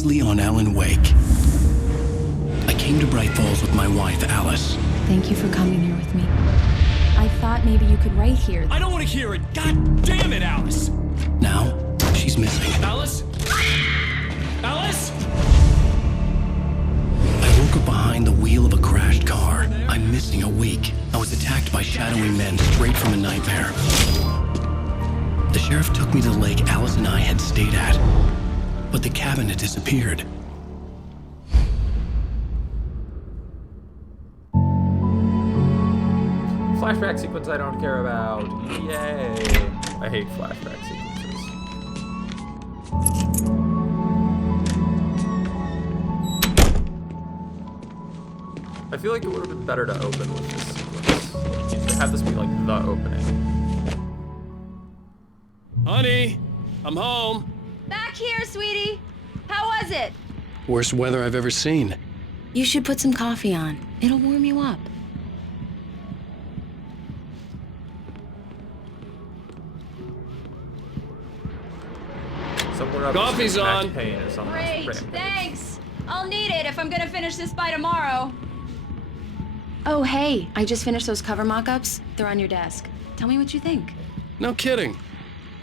precisely on Alan Wake. I came to Bright Falls with my wife, Alice. Thank you for coming here with me. I thought maybe you could write here. I don't want to hear it! God damn it, Alice! Now, she's missing. Alice? Alice? I woke up behind the wheel of a crashed car. I'm missing a week. I was attacked by shadowy men straight from a nightmare. The sheriff took me to the lake Alice and I had stayed at, but the cabin had disappeared. Flashback sequence I don't care about. Yay. I hate flashback sequences. I feel like it would have been better to open with this sequence. To have this be like the opening. Honey, I'm home. Back here, sweetie. How was it? Worst weather I've ever seen. You should put some coffee on. It'll warm you up. Somewhere up Coffee's on. Pain or something. Great, thanks. I'll need it if I'm gonna finish this by tomorrow. Oh, hey, I just finished those cover mock-ups. They're on your desk. Tell me what you think. No kidding.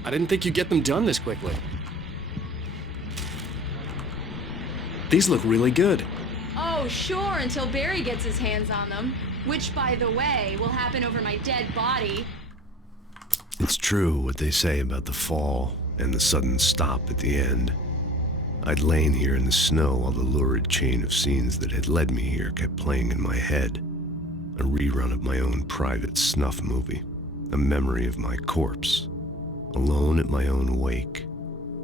I didn't think you'd get them done this quickly. These look really good. Oh, sure, until Barry gets his hands on them. Which, by the way, will happen over my dead body. It's true what they say about the fall and the sudden stop at the end. I'd lain here in the snow while the lurid chain of scenes that had led me here kept playing in my head. A rerun of my own private snuff movie. A memory of my corpse. Alone at my own wake.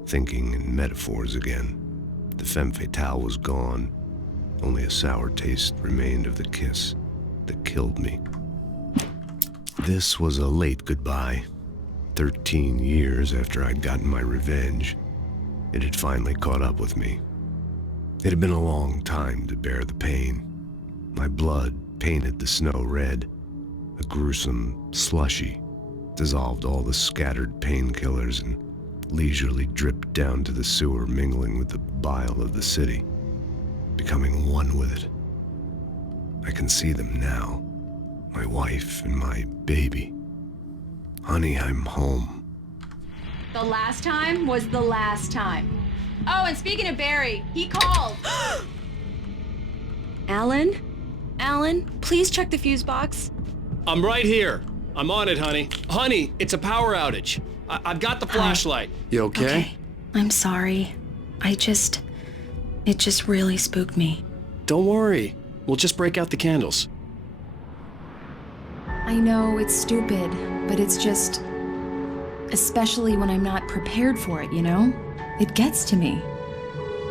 Thinking in metaphors again. The femme fatale was gone. Only a sour taste remained of the kiss that killed me. This was a late goodbye. 13 years after I'd gotten my revenge, it had finally caught up with me. It had been a long time to bear the pain. My blood painted the snow red. A gruesome slushy dissolved all the scattered painkillers and leisurely dripped down to the sewer, mingling with the bile of the city, becoming one with it. I can see them now, my wife and my baby. Honey, I'm home. The last time was the last time. Oh, and speaking of Barry, he called. Alan? Alan, please check the fuse box. I'm right here. I'm on it, honey. Honey, it's a power outage. I've got the flashlight. You okay? I'm sorry. It just really spooked me. Don't worry. We'll just break out the candles. I know it's stupid, but it's just... Especially when I'm not prepared for it, you know? It gets to me.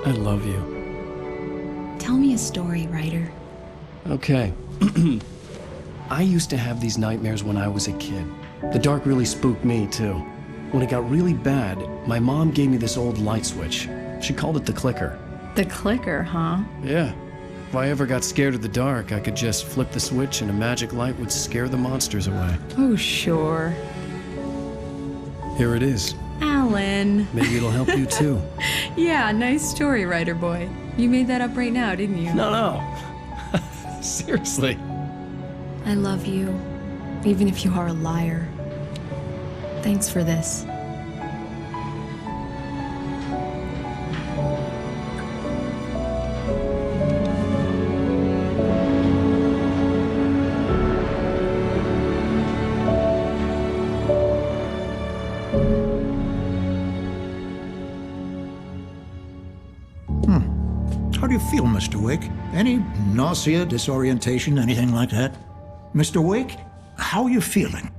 I love you. Tell me a story, writer. Okay. I used to have these nightmares when I was a kid. The dark really spooked me, too. When it got really bad, my mom gave me this old light switch. She called it the clicker. The clicker, huh? Yeah. If I ever got scared of the dark, I could just flip the switch and a magic light would scare the monsters away. Oh, sure. Here it is. Alan. Maybe it'll help you, too. Yeah, nice story, writer boy. You made that up right now, didn't you? No. Seriously. I love you, even if you are a liar. Thanks for this. How do you feel, Mr. Wake? Any nausea, disorientation, anything like that? Mr. Wake, how are you feeling?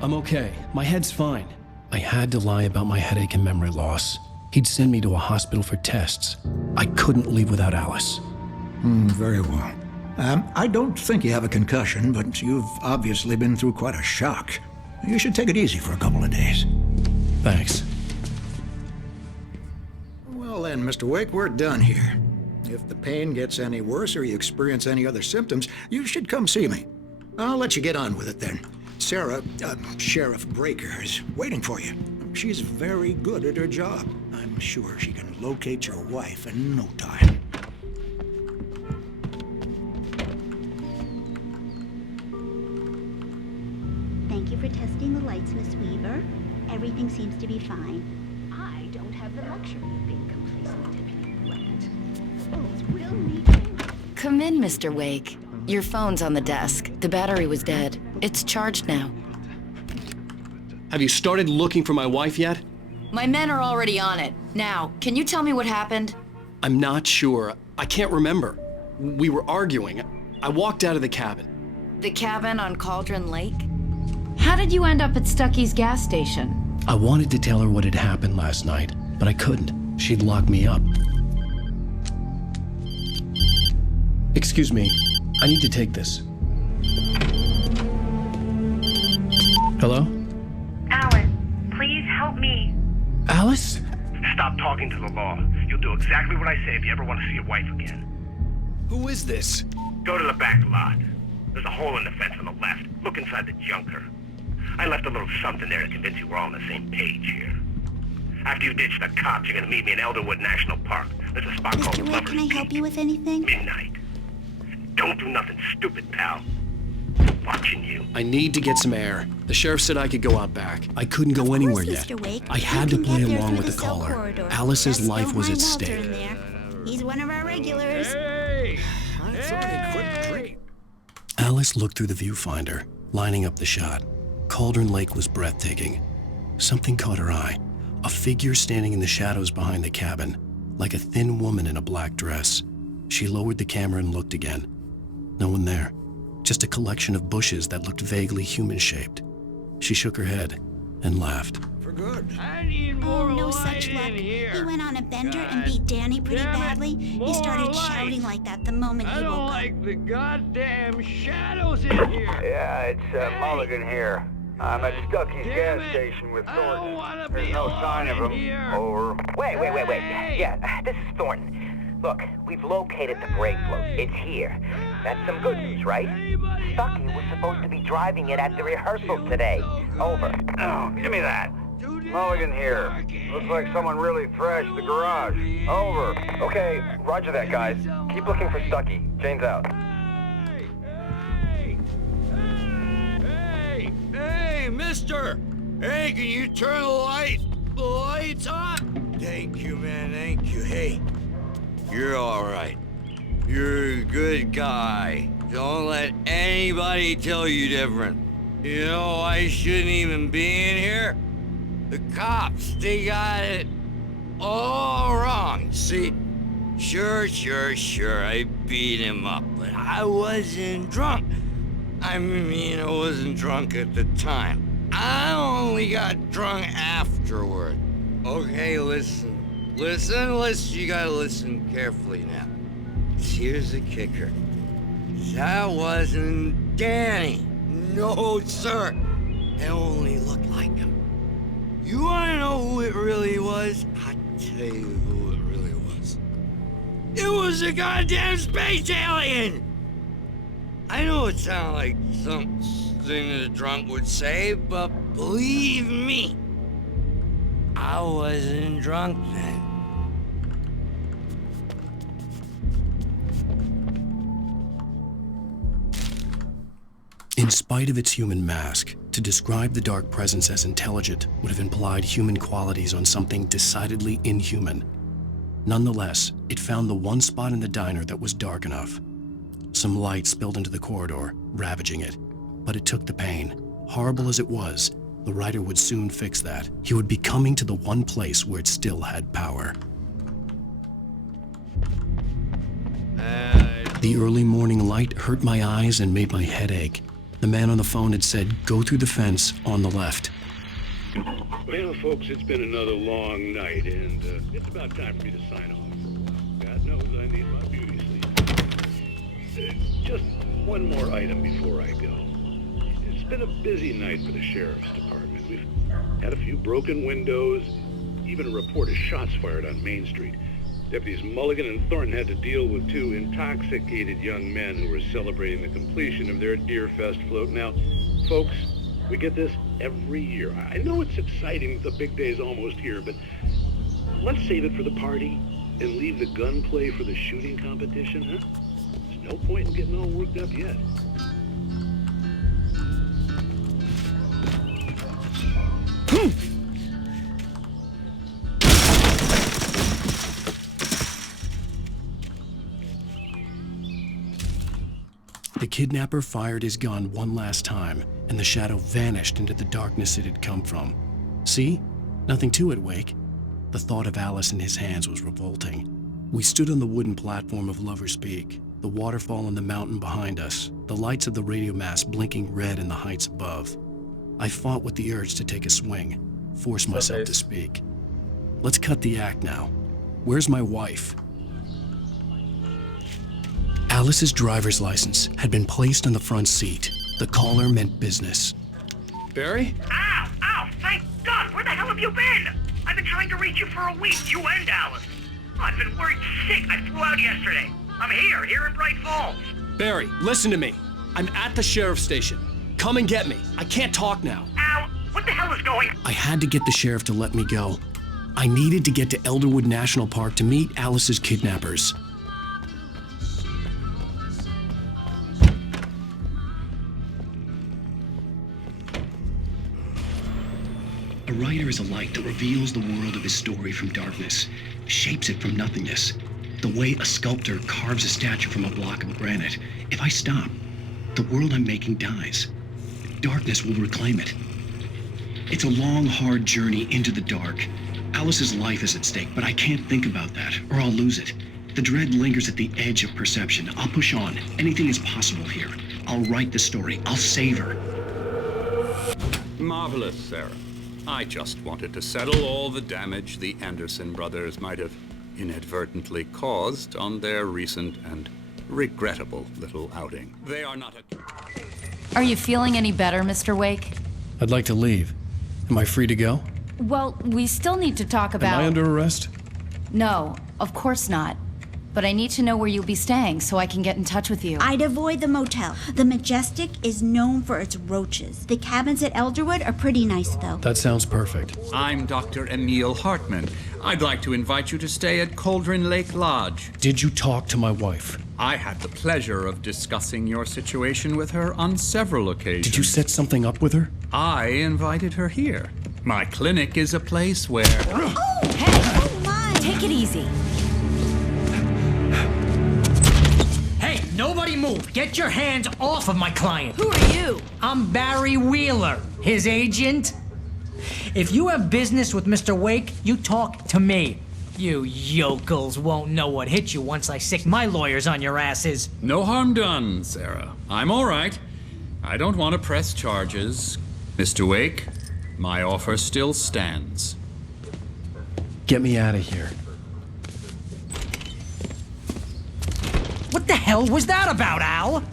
I'm okay. My head's fine. I had to lie about my headache and memory loss. He'd send me to a hospital for tests. I couldn't leave without Alice. Very well. I don't think you have a concussion, but you've obviously been through quite a shock. You should take it easy for a couple of days. Thanks. Well then, Mr. Wake, we're done here. If the pain gets any worse or you experience any other symptoms, you should come see me. I'll let you get on with it then. Sarah, Sheriff Breaker, is waiting for you. She's very good at her job. I'm sure she can locate your wife in no time. Thank you for testing the lights, Miss Weaver. Everything seems to be fine. I don't have the luxury of being complacent, Deputy Wet. Oh, it's real neat. Come in, Mr. Wake. Your phone's on the desk. The battery was dead. It's charged now. Have you started looking for my wife yet? My men are already on it. Now, can you tell me what happened? I'm not sure. I can't remember. We were arguing. I walked out of the cabin. The cabin on Cauldron Lake? How did you end up at Stucky's gas station? I wanted to tell her what had happened last night, but I couldn't. She'd lock me up. Excuse me. I need to take this. Hello? Alice, please help me. Alice? Stop talking to the law. You'll do exactly what I say if you ever want to see your wife again. Who is this? Go to the back lot. There's a hole in the fence on the left. Look inside the junker. I left a little something there to convince you we're all on the same page here. After you ditch the cops, you're gonna meet me in Elderwood National Park. There's a spot called Mr. Wade, Lover's can I help you with anything? Midnight. Don't do nothing stupid, pal. Watching you. I need to get some air. The sheriff said I could go out back. I couldn't go anywhere Of course, yet. Mr. Wake. I You had to can play get there along through with the cell caller. corridor. Alice's That's life Bill was at Walter stake. in there. He's one of our regulars. Alice looked through the viewfinder, lining up the shot. Cauldron Lake was breathtaking. Something caught her eye. A figure standing in the shadows behind the cabin, like a thin woman in a black dress. She lowered the camera and looked again. No one there. Just a collection of bushes that looked vaguely human-shaped. She shook her head and laughed. For good. Oh, no such luck. He went on a bender and beat Danny pretty badly. He started shouting like that the moment he woke up. the goddamn shadows in here. Yeah, it's Mulligan here. I'm at Stucky's gas station with Thornton. There's no sign of him. Over. Wait. Yeah, this is Thornton. Look, we've located the brake float. It's here. That's some good news, right? Stucky was supposed to be driving it at the rehearsal today. Over. Oh, give me that. Mulligan here. Looks like someone really thrashed the garage. Over. Okay, roger that, guys. Keep looking for Stucky. Jane's out. Hey, mister! Hey, can you turn the lights on? Thank you, man, thank you. Hey, you're all right. You're a good guy. Don't let anybody tell you different. You know, I shouldn't even be in here. The cops, they got it all wrong. See, sure, I beat him up, but I wasn't drunk. I mean, I wasn't drunk at the time. I only got drunk afterward. Okay, listen, you gotta listen carefully now. Here's the kicker. That wasn't Danny. No, sir. It only looked like him. You wanna know who it really was? I'll tell you who it really was. It was a goddamn space alien! I know it sounds like something a drunk would say, but believe me, I wasn't drunk then. In spite of its human mask, to describe the dark presence as intelligent would have implied human qualities on something decidedly inhuman. Nonetheless, it found the one spot in the diner that was dark enough. Some light spilled into the corridor, ravaging it. But it took the pain. Horrible as it was, the writer would soon fix that. He would be coming to the one place where it still had power. The early morning light hurt my eyes and made my head ache. The man on the phone had said, "Go through the fence on the left." Well, folks, it's been another long night, and it's about time for me to sign off for a while. God knows I need my beauty sleep. Just one more item before I go. It's been a busy night for the Sheriff's Department. We've had a few broken windows, even a report of shots fired on Main Street. Deputies Mulligan and Thornton had to deal with two intoxicated young men who were celebrating the completion of their Deer Fest float. Now, folks, We get this every year. I know it's exciting that the big day's almost here, but let's save it for the party and leave the gunplay for the shooting competition, huh? There's no point in getting all worked up yet. The kidnapper fired his gun one last time, and the shadow vanished into the darkness it had come from. See? Nothing to it, Wake. The thought of Alice in his hands was revolting. We stood on the wooden platform of Lover's Peak, the waterfall on the mountain behind us, the lights of the radio mast blinking red in the heights above. I fought with the urge to take a swing, force myself to speak. Let's cut the act now. Where's my wife? Alice's driver's license had been placed on the front seat. The caller meant business. Barry? Ow! Ow! Thank God! Where the hell have you been? I've been trying to reach you for a week, you and Alice. I've been worried sick. I flew out yesterday. I'm here in Bright Falls. Barry, listen to me. I'm at the sheriff's station. Come and get me. I can't talk now. Al, what the hell is going on? I had to get the sheriff to let me go. I needed to get to Elderwood National Park to meet Alice's kidnappers. A writer is a light that reveals the world of his story from darkness, shapes it from nothingness. The way a sculptor carves a statue from a block of granite. If I stop, the world I'm making dies. Darkness will reclaim it. It's a long, hard journey into the dark. Alice's life is at stake, but I can't think about that, or I'll lose it. The dread lingers at the edge of perception. I'll push on. Anything is possible here. I'll write the story. I'll save her. Marvelous, Sarah. I just wanted to settle all the damage the Anderson brothers might have inadvertently caused on their recent and regrettable little outing. They are not a... Are you feeling any better, Mr. Wake? I'd like to leave. Am I free to go? Well, we still need to talk about... Am I under arrest? No, of course not. But I need to know where you'll be staying so I can get in touch with you. I'd avoid the motel. The Majestic is known for its roaches. The cabins at Elderwood are pretty nice, though. That sounds perfect. I'm Dr. Emil Hartman. I'd like to invite you to stay at Cauldron Lake Lodge. Did you talk to my wife? I had the pleasure of discussing your situation with her on several occasions. Did you set something up with her? I invited her here. My clinic is a place where... Oh, hey! Oh, my! Take it easy. Hey, nobody move! Get your hands off of my client! Who are you? I'm Barry Wheeler, his agent. If you have business with Mr. Wake, you talk to me. You yokels won't know what hit you once I sick my lawyers on your asses. No harm done, Sarah. I'm all right. I don't want to press charges. Mr. Wake, my offer still stands. Get me out of here. What the hell was that about, Al?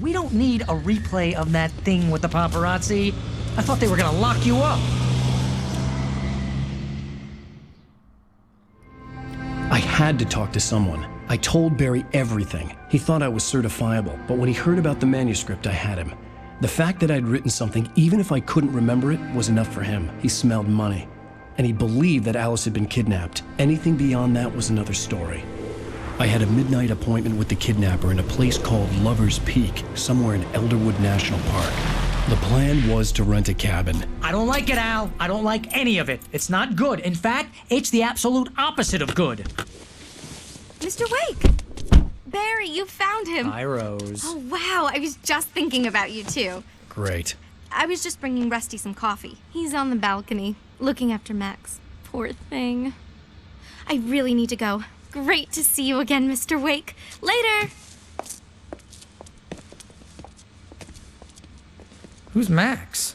We don't need a replay of that thing with the paparazzi. I thought they were gonna lock you up. I had to talk to someone. I told Barry everything. He thought I was certifiable, but when he heard about the manuscript, I had him. The fact that I'd written something, even if I couldn't remember it, was enough for him. He smelled money. And he believed that Alice had been kidnapped. Anything beyond that was another story. I had a midnight appointment with the kidnapper in a place called Lover's Peak, somewhere in Elderwood National Park. The plan was to rent a cabin. I don't like it, Al. I don't like any of it. It's not good. In fact, it's the absolute opposite of good. Mr. Wake! Barry, you found him. Hi, Rose. Oh, wow. I was just thinking about you, too. Great. I was just bringing Rusty some coffee. He's on the balcony, looking after Max. Poor thing. I really need to go. Great to see you again, Mr. Wake. Later! Who's Max?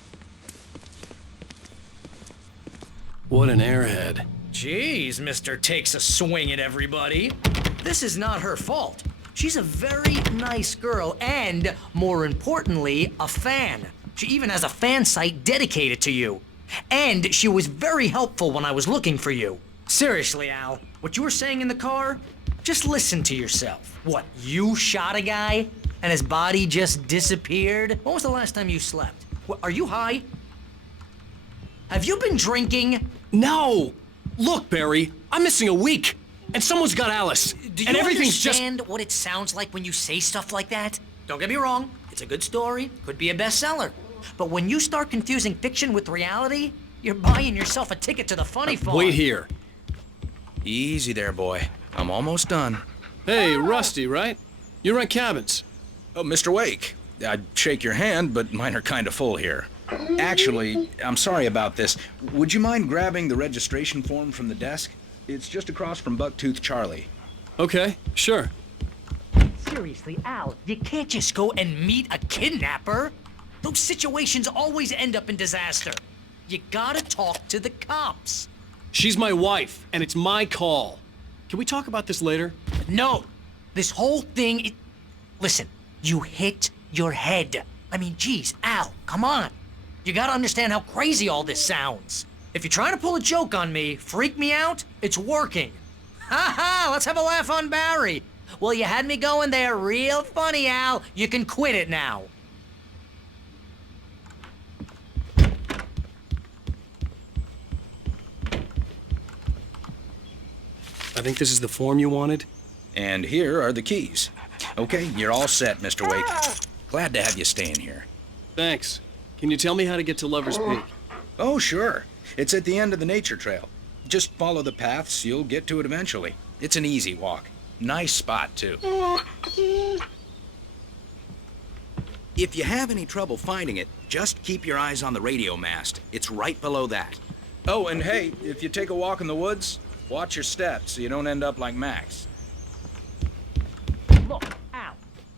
What an airhead. Jeez, Mr. Takes a swing at everybody. This is not her fault. She's a very nice girl and, more importantly, a fan. She even has a fan site dedicated to you. And she was very helpful when I was looking for you. Seriously, Al, what you were saying in the car? Just listen to yourself. What, you shot a guy and his body just disappeared? When was the last time you slept? Are you high? Have you been drinking? No! Look, Barry, I'm missing a week, and someone's got Alice. Do you and everything's understand what it sounds like when you say stuff like that? Don't get me wrong, it's a good story, could be a bestseller. But when you start confusing fiction with reality, you're buying yourself a ticket to the funny farm. Wait here. Easy there, boy. I'm almost done. Hey, Rusty, right? You rent cabins. Oh, Mr. Wake. I'd shake your hand, but mine are kind of full here. Actually, I'm sorry about this. Would you mind grabbing the registration form from the desk? It's just across from Bucktooth Charlie. Okay, sure. Seriously, Al, you can't just go and meet a kidnapper. Those situations always end up in disaster. You gotta talk to the cops. She's my wife, and it's my call. Can we talk about this later? No. This whole thing, Listen, you hit your head. I mean, geez, Al, come on. You gotta understand how crazy all this sounds. If you're trying to pull a joke on me, freak me out, it's working. Ha ha, let's have a laugh on Barry. Well, you had me going there real funny, Al. You can quit it now. I think this is the form you wanted. And here are the keys. Okay, you're all set, Mr. Wake. Glad to have you staying here. Thanks. Can you tell me how to get to Lover's Peak? Oh, sure. It's at the end of the nature trail. Just follow the paths, you'll get to it eventually. It's an easy walk. Nice spot, too. If you have any trouble finding it, just keep your eyes on the radio mast. It's right below that. Oh, and hey, if you take a walk in the woods, watch your steps so you don't end up like Max. Look, Al,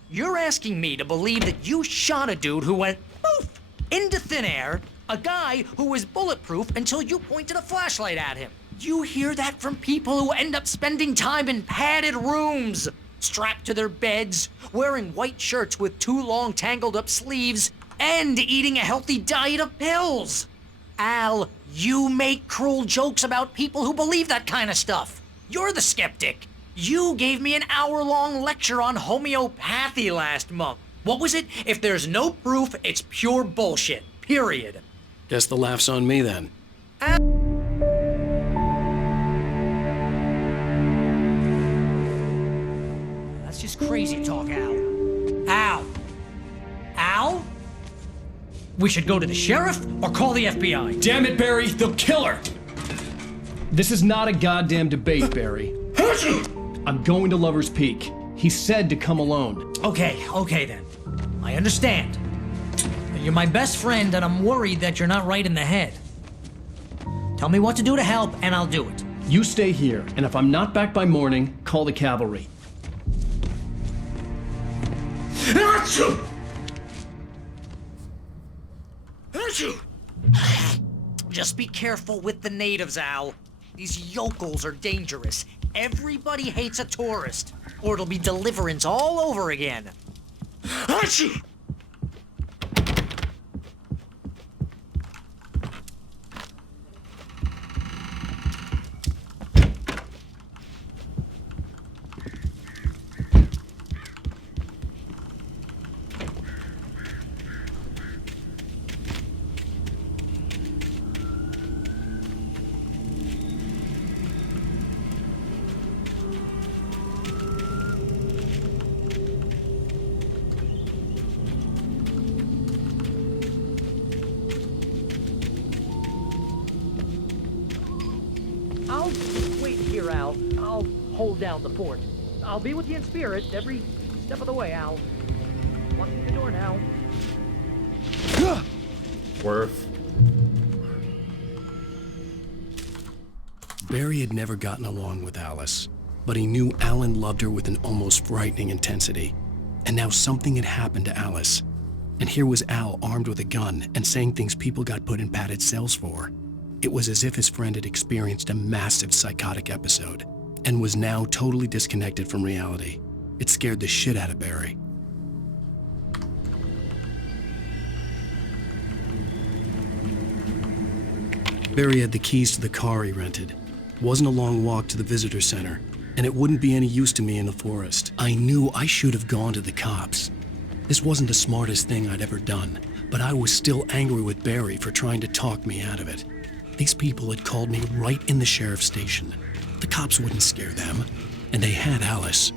you're asking me to believe that you shot a dude who went poof into thin air, a guy who was bulletproof until you pointed a flashlight at him. You hear that from people who end up spending time in padded rooms, strapped to their beds, wearing white shirts with too long tangled up sleeves, and eating a healthy diet of pills. Al, you make cruel jokes about people who believe that kind of stuff. You're the skeptic. You gave me an hour-long lecture on homeopathy last month. What was it? If there's no proof, it's pure bullshit. Period. Guess the laugh's on me then. That's just crazy talk, Al. Al? Al? We should go to the sheriff or call the FBI. Damn it, Barry, they'll kill her! This is not a goddamn debate, Barry. I'm going to Lover's Peak. He said to come alone. Okay then. I understand. You're my best friend, and I'm worried that you're not right in the head. Tell me what to do to help, and I'll do it. You stay here, and if I'm not back by morning, call the cavalry. Achoo! Just be careful with the natives, Al. These yokels are dangerous. Everybody hates a tourist, or it'll be Deliverance all over again. Achoo! I'll wait here, Al. I'll hold down the fort. I'll be with you in spirit every step of the way, Al. Locking the door now. Worth. Barry had never gotten along with Alice, but he knew Alan loved her with an almost frightening intensity. And now something had happened to Alice. And here was Al armed with a gun and saying things people got put in padded cells for. It was as if his friend had experienced a massive psychotic episode and was now totally disconnected from reality. It scared the shit out of Barry. Barry had the keys to the car he rented. It wasn't a long walk to the visitor center, and it wouldn't be any use to me in the forest. I knew I should have gone to the cops. This wasn't the smartest thing I'd ever done, But I was still angry with Barry for trying to talk me out of it. These people had called me right in the sheriff's station. The cops wouldn't scare them, and they had Alice.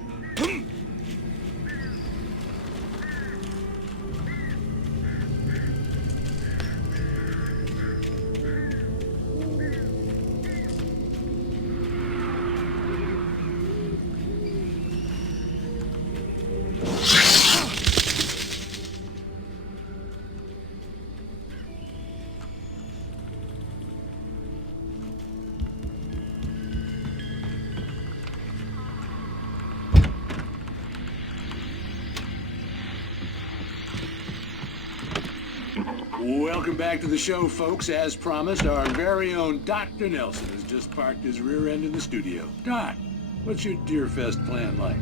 Welcome back to the show, folks. As promised, our very own Dr. Nelson has just parked his rear end in the studio. Doc, what's your Deerfest plan like?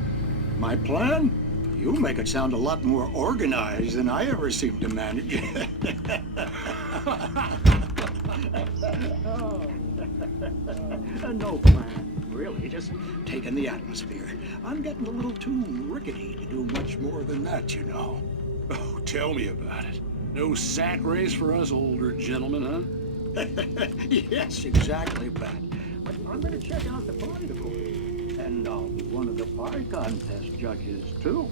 My plan? You make it sound a lot more organized than I ever seem to manage. No plan, really. Just taking the atmosphere. I'm getting a little too rickety to do much more than that, you know. Oh, tell me about it. No sack race for us older gentlemen, huh? Yes, exactly, Pat. But I'm going to check out the party, of course. And I'll be one of the pie contest judges, too.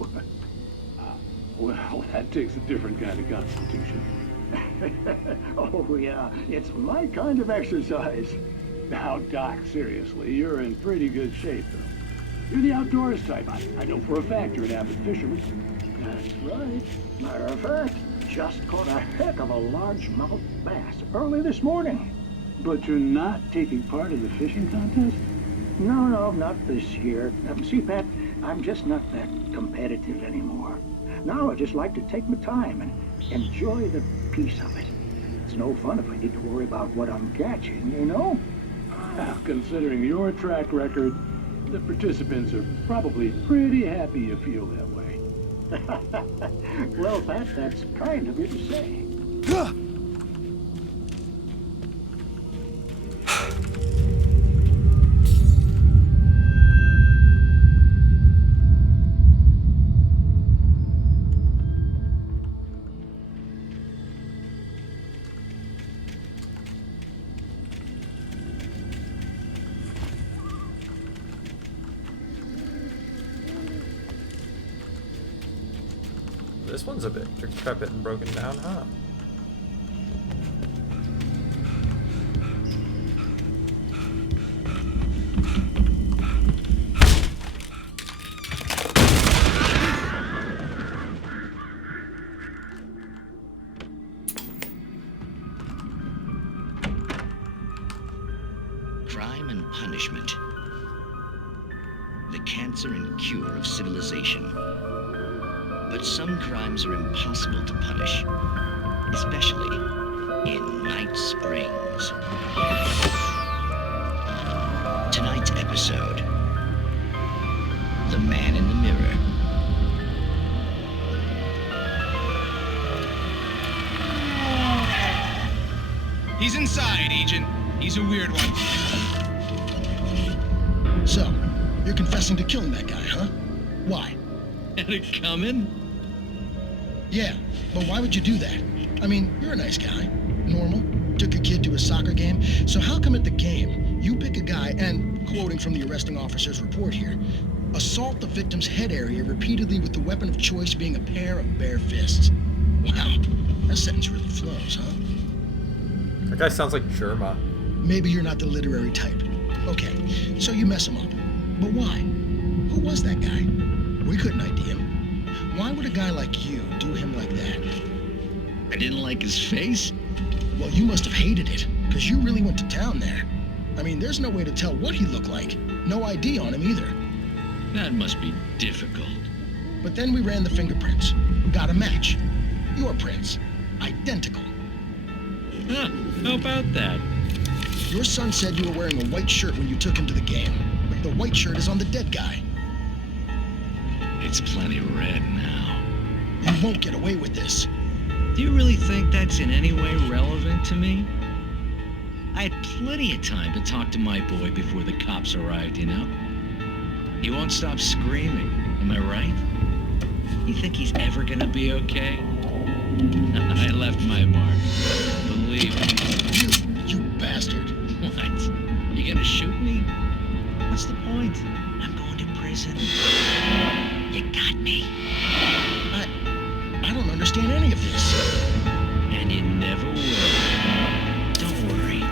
Well, that takes a different kind of constitution. Oh, yeah. It's my kind of exercise. Now, Doc, seriously, you're in pretty good shape, though. You're the outdoors type. I know for a fact you're an avid fisherman. That's right. Matter of fact, just caught a heck of a largemouth bass early this morning. But you're not taking part in the fishing contest? No, not this year. See, Pat, I'm just not that competitive anymore. Now I just like to take my time and enjoy the peace of it. It's no fun if I need to worry about what I'm catching, you know? Well, considering your track record, the participants are probably pretty happy you feel that way. Well, Pat, that's kind of you to say. This one's a bit decrepit and broken down, huh? Crime and punishment. The cancer and cure of civilization. But some crimes are impossible to punish, especially in Night Springs. Tonight's episode, The Man in the Mirror. He's inside, Agent. He's a weird one. So, you're confessing to killing that guy, huh? Why? Had it coming? Yeah, but why would you do that? I mean, you're a nice guy. Normal. Took your kid to a soccer game. So how come at the game, you pick a guy and, quoting from the arresting officer's report here, assault the victim's head area repeatedly with the weapon of choice being a pair of bare fists? Wow, that sentence really flows, huh? That guy sounds like Jerma. Maybe you're not the literary type. Okay, so you mess him up. But why? Who was that guy? We couldn't ID him. Why would a guy like you do him like that? I didn't like his face? Well, you must have hated it, because you really went to town there. I mean, there's no way to tell what he looked like. No ID on him either. That must be difficult. But then we ran the fingerprints. Got a match. Your prints. Identical. Huh, how about that? Your son said you were wearing a white shirt when you took him to the game. But the white shirt is on the dead guy. It's plenty red now. You won't get away with this. Do you really think that's in any way relevant to me? I had plenty of time to talk to my boy before the cops arrived, you know? He won't stop screaming, am I right? You think he's ever gonna be okay? I left my mark. Believe me. You bastard. What? You gonna shoot me? What's the point? I'm going to prison. You got me. I don't understand any of this. And you never will. Don't worry.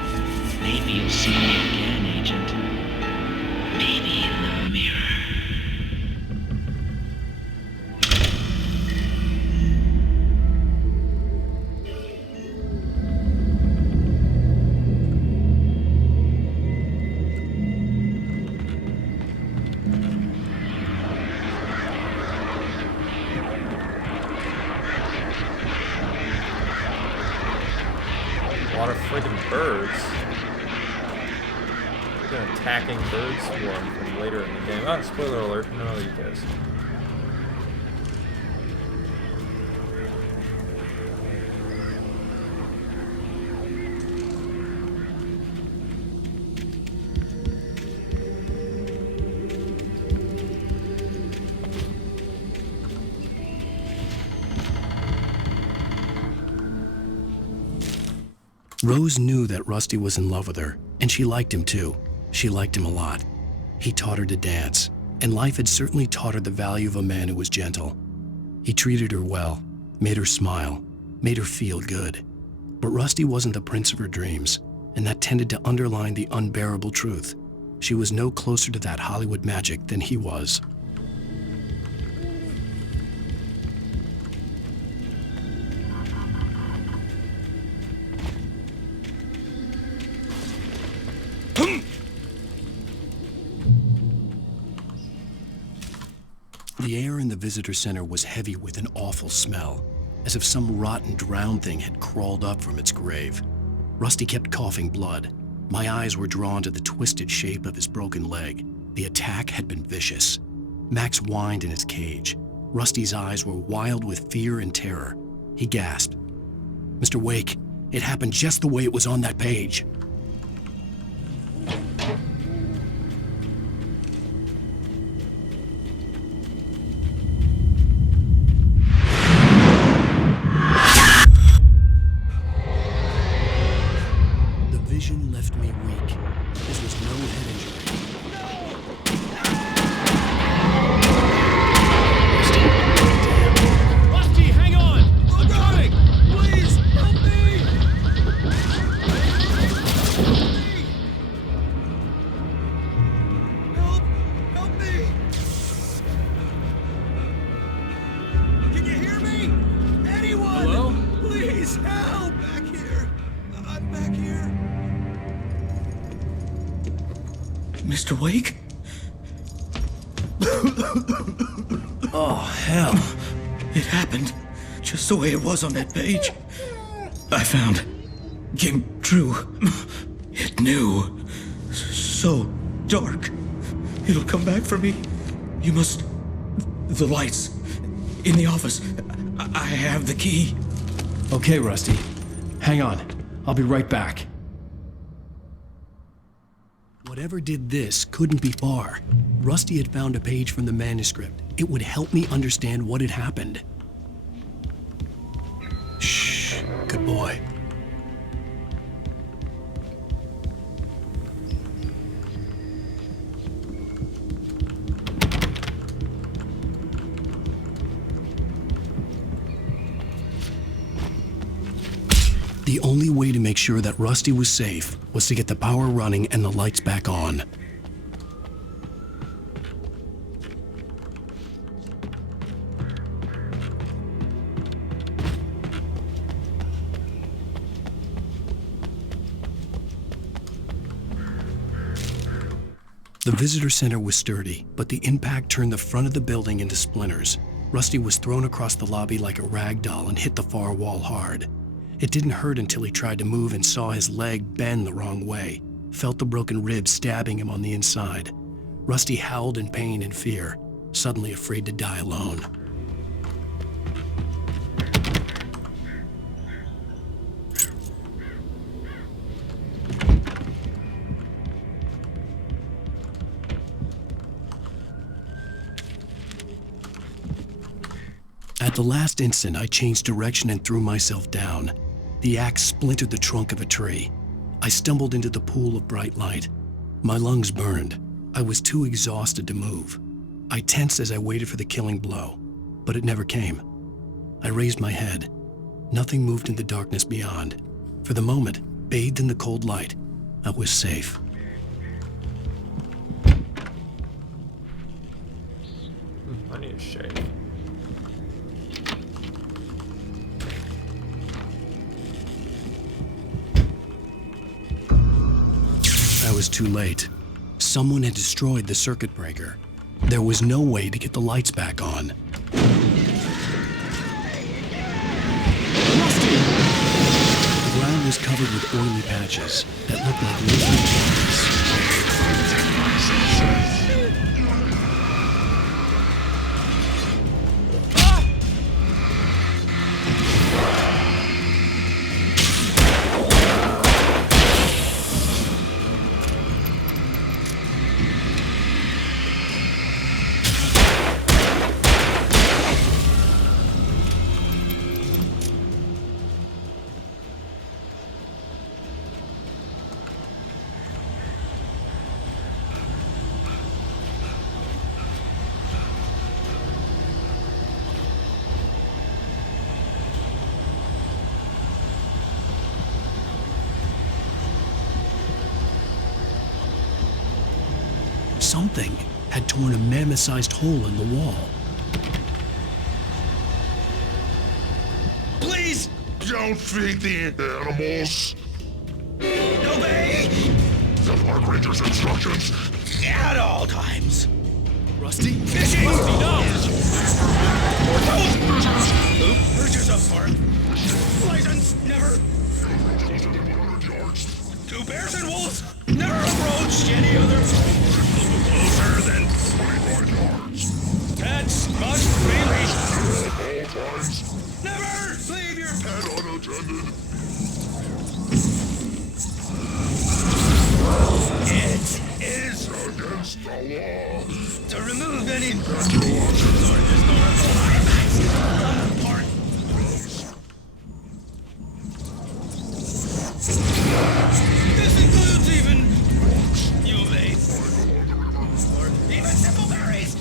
Maybe you'll see me again, Agent. Maybe in the mirror. A lot of friggin' birds. An attacking bird swarm from later in the game. Oh, spoiler alert, none of you guys. Rose knew that Rusty was in love with her, and she liked him too. She liked him a lot. He taught her to dance, and life had certainly taught her the value of a man who was gentle. He treated her well, made her smile, made her feel good. But Rusty wasn't the prince of her dreams, and that tended to underline the unbearable truth. She was no closer to that Hollywood magic than he was. The air in the visitor center was heavy with an awful smell, as if some rotten drowned thing had crawled up from its grave. Rusty kept coughing blood. My eyes were drawn to the twisted shape of his broken leg. The attack had been vicious. Max whined in his cage. Rusty's eyes were wild with fear and terror. He gasped. "Mr. Wake, it happened just the way it was on that page." Vision left me weak. This was no head injury. Rusty, hang on! I'm coming! Please, help me! Help me! Can you hear me? Anyone? Hello? Please, help! Back here! I'm back here! Mr. Wake? Oh, hell. It happened just the way it was on that page. I found. Came true. It knew. So dark. It'll come back for me. You must. The lights. In the office. I have the key. Okay, Rusty. Hang on. I'll be right back. Whatever did this couldn't be far. Rusty had found a page from the manuscript. It would help me understand what had happened. Shh, good boy. The only way to make sure that Rusty was safe was to get the power running and the lights back on. The visitor center was sturdy, but the impact turned the front of the building into splinters. Rusty was thrown across the lobby like a rag doll and hit the far wall hard. It didn't hurt until he tried to move and saw his leg bend the wrong way, felt the broken ribs stabbing him on the inside. Rusty howled in pain and fear, suddenly afraid to die alone. At the last instant, I changed direction and threw myself down. The axe splintered the trunk of a tree. I stumbled into the pool of bright light. My lungs burned. I was too exhausted to move. I tensed as I waited for the killing blow, but it never came. I raised my head. Nothing moved in the darkness beyond. For the moment, bathed in the cold light, I was safe. I need a shave. I was too late. Someone had destroyed the circuit breaker. There was no way to get the lights back on. The ground was covered with oily patches that looked like liquid Something had torn a mammoth-sized hole in the wall. Please don't feed the animals. Obey the park ranger's instructions at all times. Rusty? Fishing! Rusty, no! Bridges up for it. License, never. Two bears and wolves never approached any other. Closer than 25 yards. Pets must be leashed. At all times. Never leave your pet unattended. It is against the law to remove any This includes even you obey. Or even simple berries.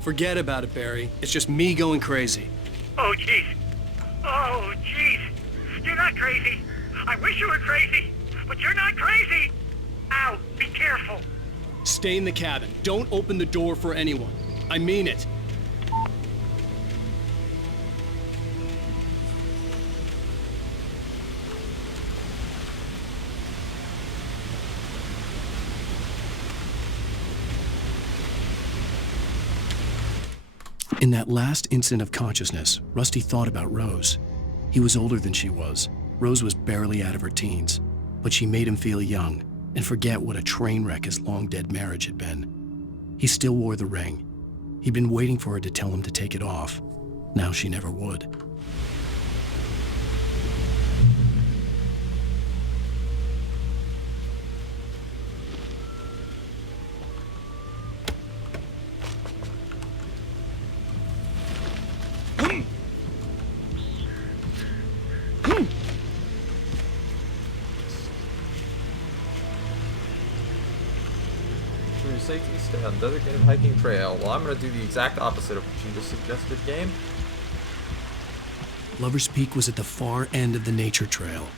Forget about it, Barry. It's just me going crazy. Oh, jeez. Oh, jeez. You're not crazy. I wish you were crazy, but you're not crazy. Ow, be careful. Stay in the cabin. Don't open the door for anyone. I mean it. In that last instant of consciousness, Rusty thought about Rose. He was older than she was. Rose was barely out of her teens, but she made him feel young and forget what a train wreck his long-dead marriage had been. He still wore the ring. He'd been waiting for her to tell him to take it off. Now she never would. Safety, stay on designated hiking trail. Well, I'm going to do the exact opposite of what you just suggested, game. Lover's Peak was at the far end of the nature trail.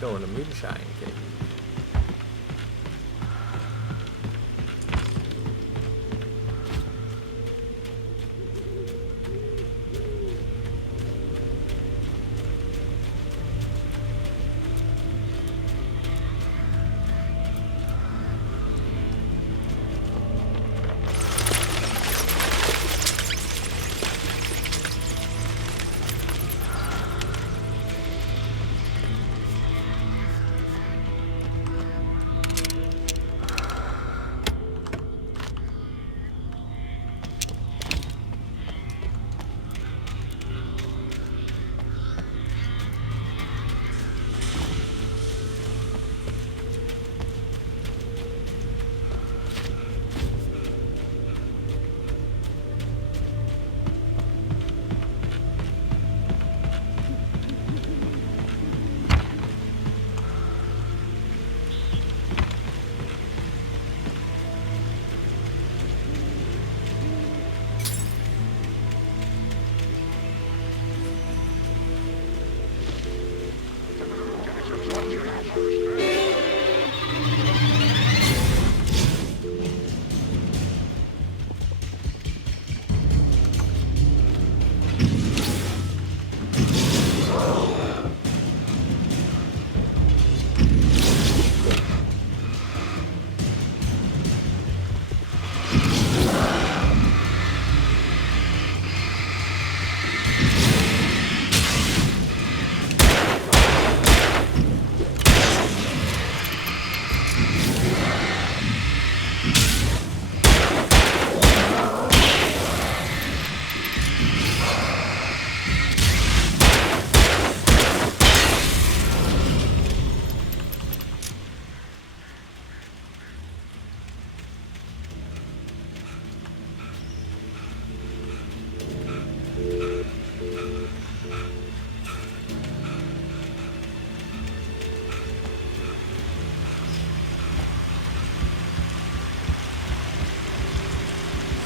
Going to Moonshine Cave.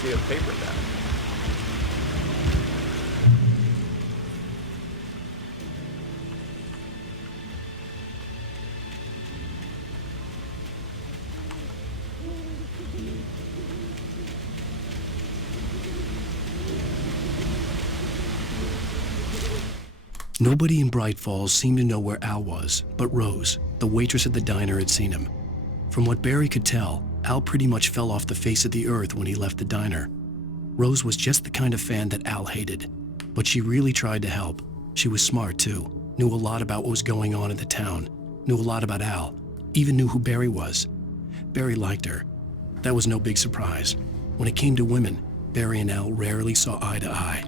See a paper bag. Nobody in Bright Falls seemed to know where Al was, but Rose, the waitress at the diner, had seen him. From what Barry could tell, Al pretty much fell off the face of the earth when he left the diner. Rose was just the kind of fan that Al hated, but she really tried to help. She was smart too, knew a lot about what was going on in the town, knew a lot about Al, even knew who Barry was. Barry liked her. That was no big surprise. When it came to women, Barry and Al rarely saw eye to eye.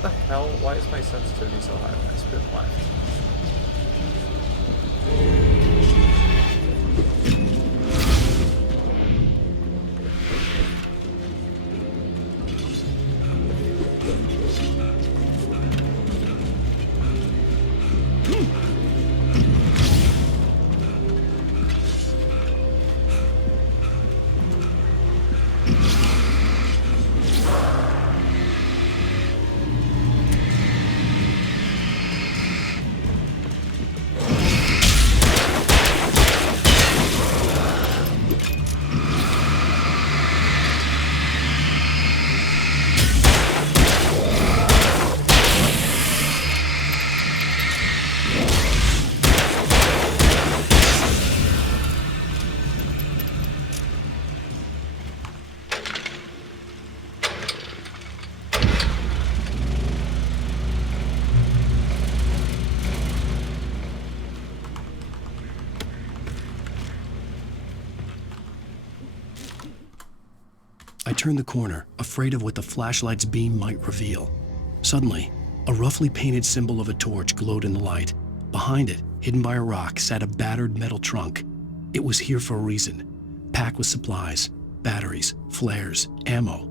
What the hell? Why is my sensitivity so high when I spin left? I turned the corner, afraid of what the flashlight's beam might reveal. Suddenly, a roughly painted symbol of a torch glowed in the light. Behind it, hidden by a rock, sat a battered metal trunk. It was here for a reason, packed with supplies, batteries, flares, ammo,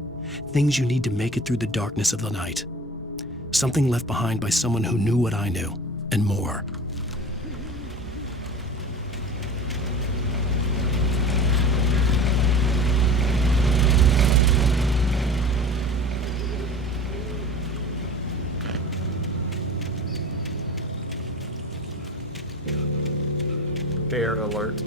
things you need to make it through the darkness of the night. Something left behind by someone who knew what I knew, and more. Bear alert.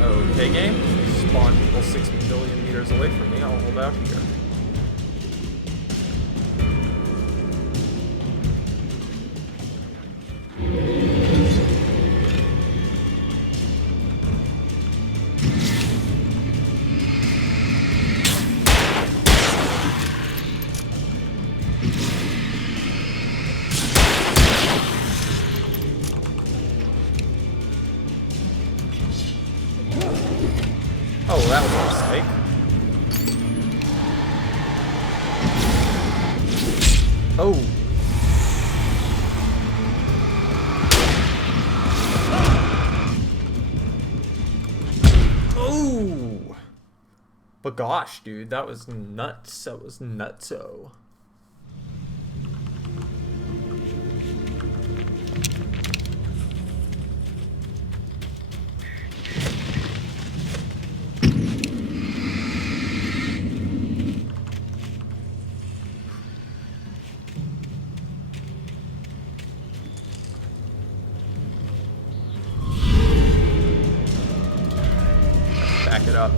Okay, game. Spawn people 6 billion meters away from me. I'll hold out here. Oh, that was a mistake. Oh. Oh. But gosh, dude, that was nuts. That was nutso. Back it up.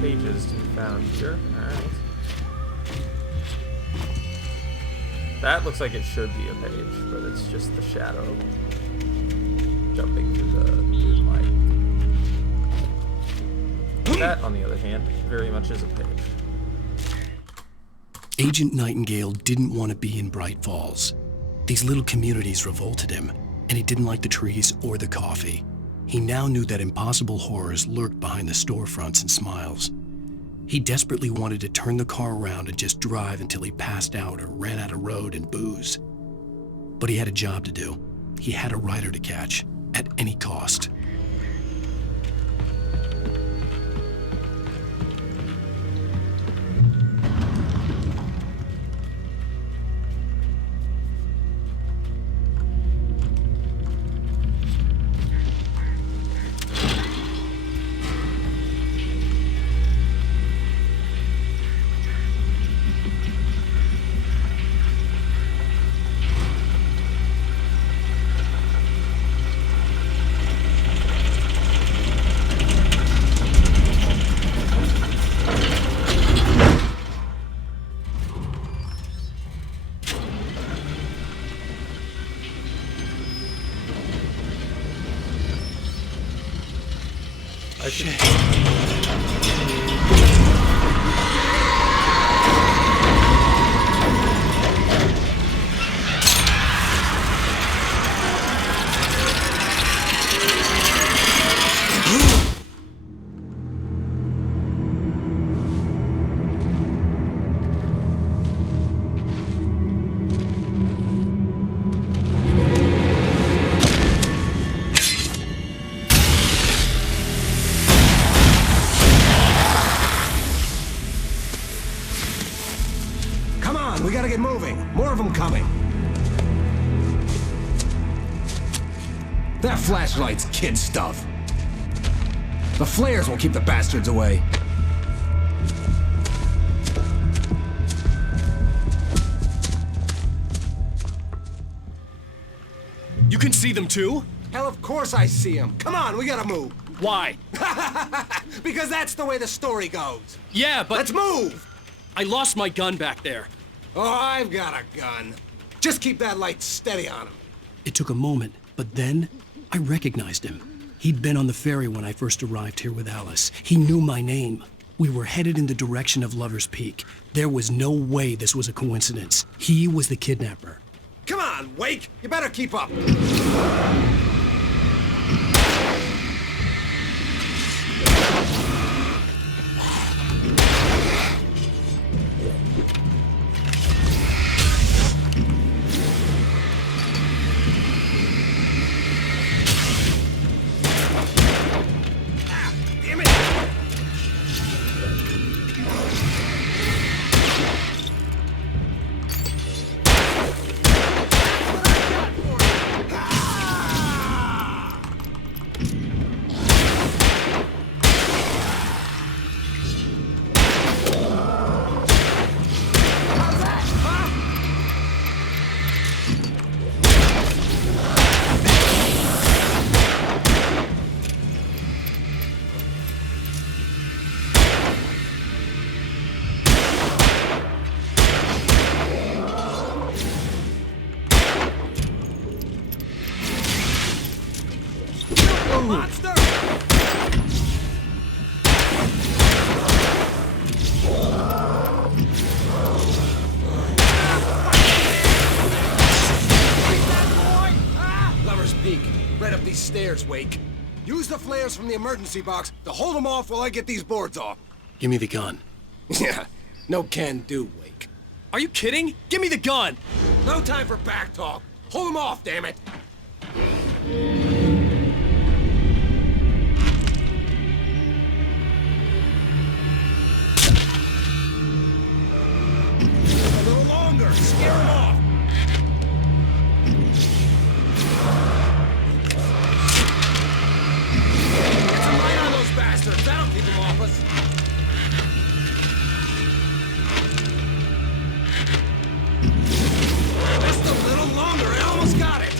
pages to be found here. Alright. That looks like it should be a page, but it's just the shadow jumping through the moonlight. That, on the other hand, very much is a page. Agent Nightingale didn't want to be in Bright Falls. These little communities revolted him, and he didn't like the trees or the coffee. He now knew that impossible horrors lurked behind the storefronts and smiles. He desperately wanted to turn the car around and just drive until he passed out or ran out of road and booze. But he had a job to do. He had a rider to catch, at any cost. We gotta get moving. More of them coming. That flashlight's kid stuff. The flares will keep the bastards away. You can see them too? Hell, of course I see them. Come on, we gotta move. Why? Because that's the way the story goes. Yeah, but... Let's move! I lost my gun back there. Oh, I've got a gun. Just keep that light steady on him. It took a moment, but then I recognized him. He'd been on the ferry when I first arrived here with Alice. He knew my name. We were headed in the direction of Lover's Peak. There was no way this was a coincidence. He was the kidnapper. Come on, Wake! You better keep up! Monster! Lover's Peak. Right up these stairs, Wake. Use the flares from the emergency box to hold them off while I get these boards off. Give me the gun. Yeah, no can do, Wake. Are you kidding? Give me the gun! No time for back talk. Hold them off, damn it! A little longer. Scare them off. Get some light on those bastards. That'll keep them off us. Just a little longer. I almost got it.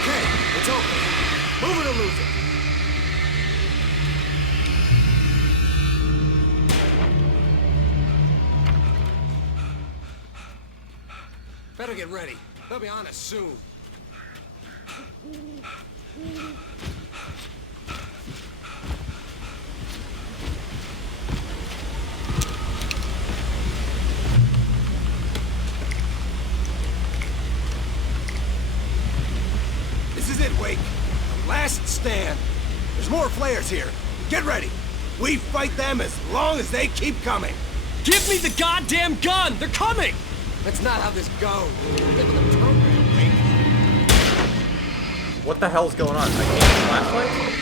Okay, it's open. Move it or lose it. get ready. They'll be on us soon. This is it, Wake. The last stand. There's more flares here. Get ready. We fight them as long as they keep coming. Give me the goddamn gun! They're coming! That's not how this goes. Get with the program, Wake. What the hell's going on? I can't flashlight?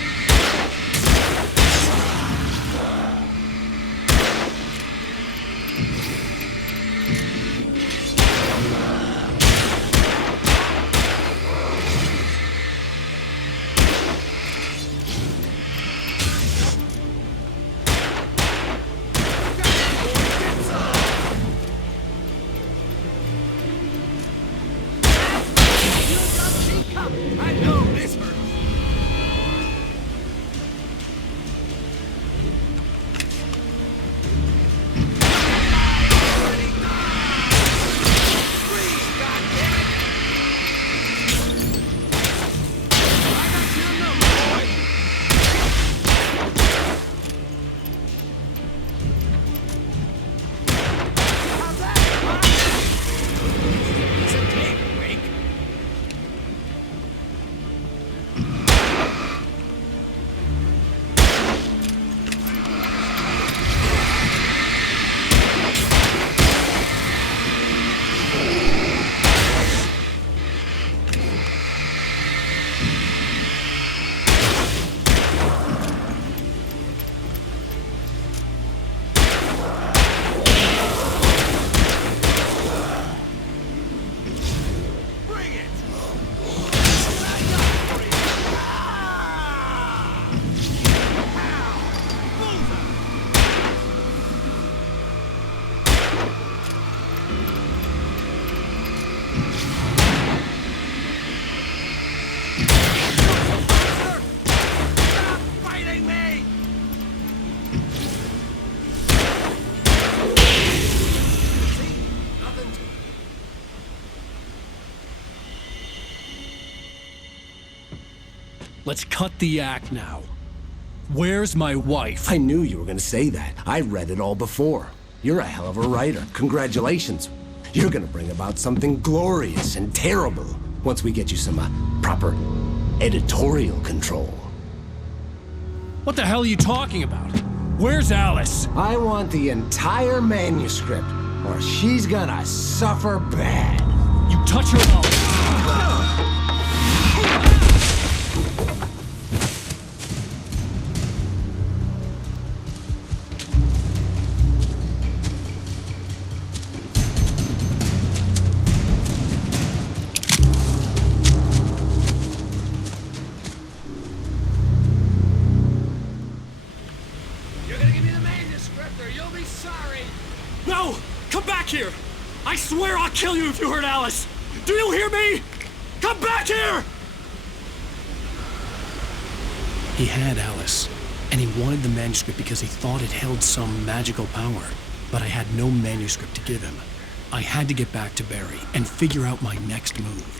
I know this hurts. Let's cut the act now. Where's my wife? I knew you were gonna say that. I read it all before. You're a hell of a writer. Congratulations. You're gonna bring about something glorious and terrible once we get you some proper editorial control. What the hell are you talking about? Where's Alice? I want the entire manuscript, or she's gonna suffer bad. You touch her mouth. No! Come back here! I swear I'll kill you if you hurt Alice! Do you hear me? Come back here! He had Alice, and he wanted the manuscript because he thought it held some magical power. But I had no manuscript to give him. I had to get back to Barry and figure out my next move.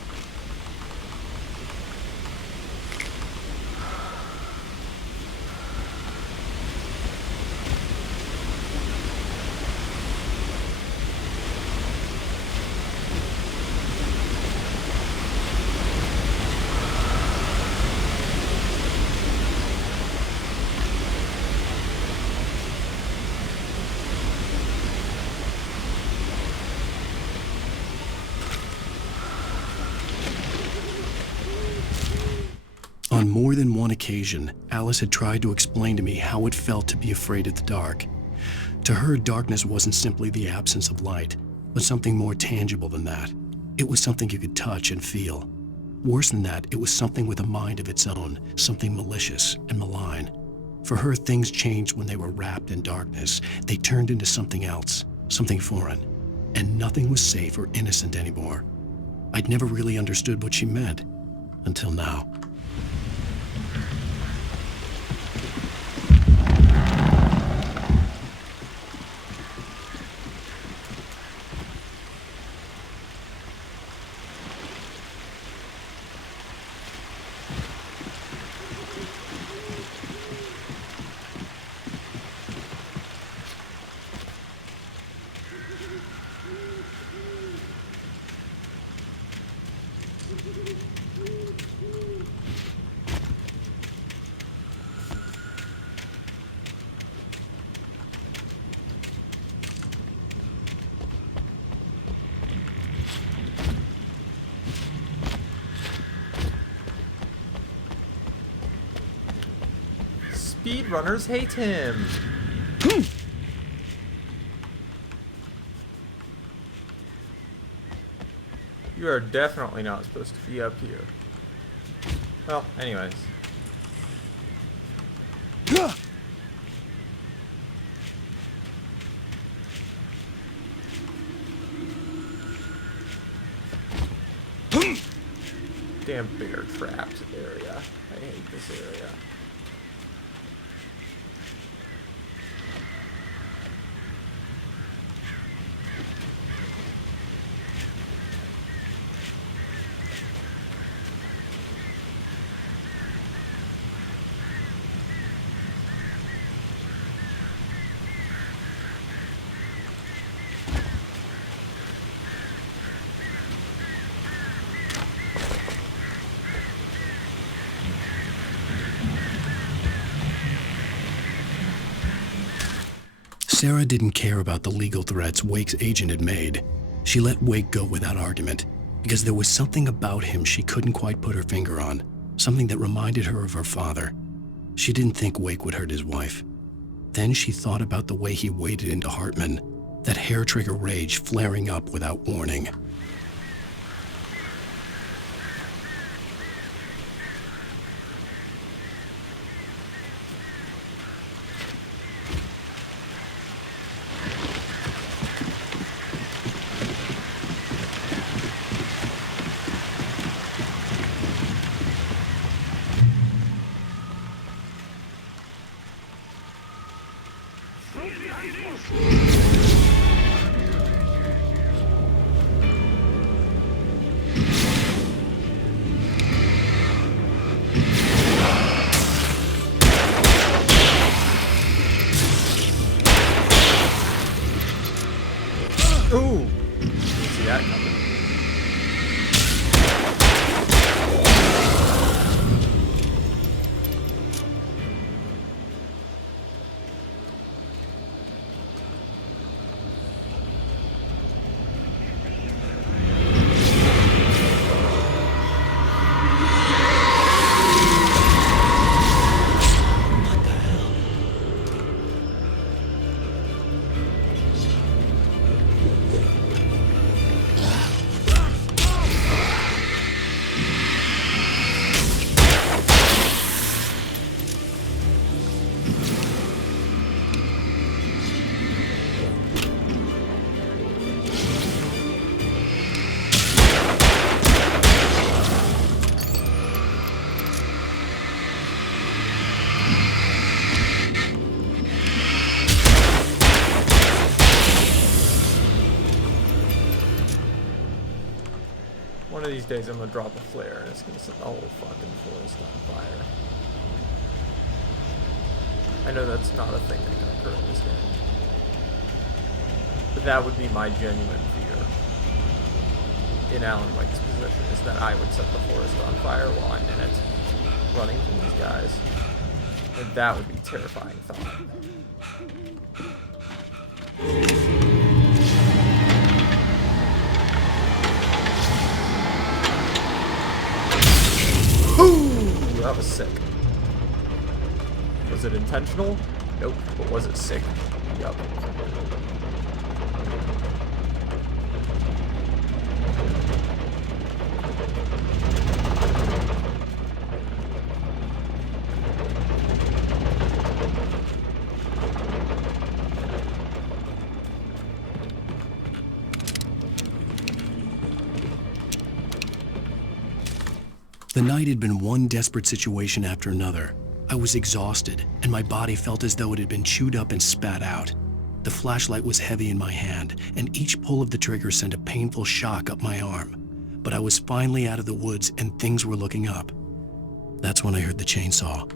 On more than one occasion, Alice had tried to explain to me how it felt to be afraid of the dark. To her, darkness wasn't simply the absence of light, but something more tangible than that. It was something you could touch and feel. Worse than that, it was something with a mind of its own, something malicious and malign. For her, things changed when they were wrapped in darkness. They turned into something else, something foreign, and nothing was safe or innocent anymore. I'd never really understood what she meant, until now. Speedrunners hate him. You are definitely not supposed to be up here. Well, anyways. Damn bear trapped area. I hate this area. Sarah didn't care about the legal threats Wake's agent had made. She let Wake go without argument, because there was something about him she couldn't quite put her finger on, something that reminded her of her father. She didn't think Wake would hurt his wife. Then she thought about the way he waded into Hartman, that hair-trigger rage flaring up without warning. Ooh! Didn't see that coming. One of these days I'm gonna drop a flare and it's gonna set the whole fucking forest on fire. I know that's not a thing that can occur in this game. But that would be my genuine fear in Alan Wake's position, is that I would set the forest on fire while I'm in it, running from these guys. And that would be a terrifying thought. Ooh, that was sick. Was it intentional? Nope. But was it sick? Yup. The night had been one desperate situation after another. I was exhausted, and my body felt as though it had been chewed up and spat out. The flashlight was heavy in my hand, and each pull of the trigger sent a painful shock up my arm. But I was finally out of the woods, and things were looking up. That's when I heard the chainsaw.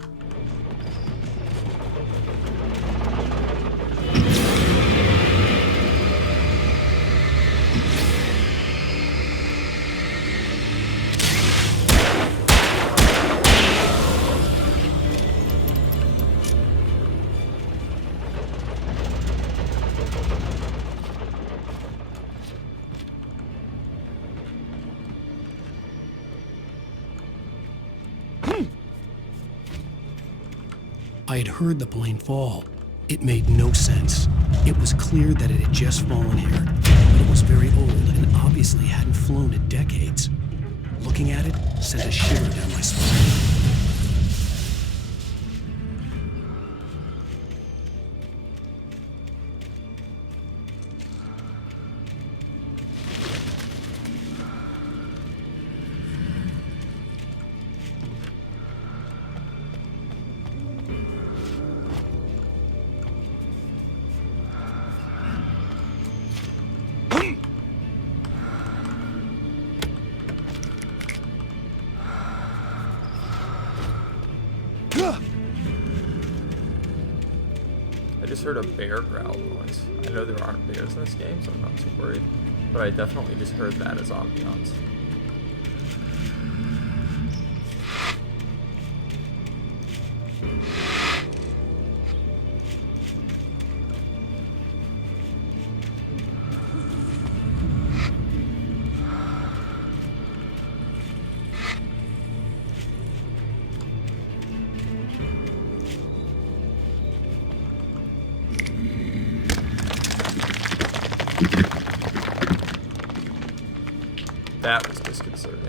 I had heard the plane fall. It made no sense. It was clear that it had just fallen here, but it was very old and obviously hadn't flown in decades. Looking at it sent a shiver down my spine. I just heard a bear growl noise. I know there aren't bears in this game, so I'm not too worried. But I definitely just heard that as ambiance. That was disconcerting.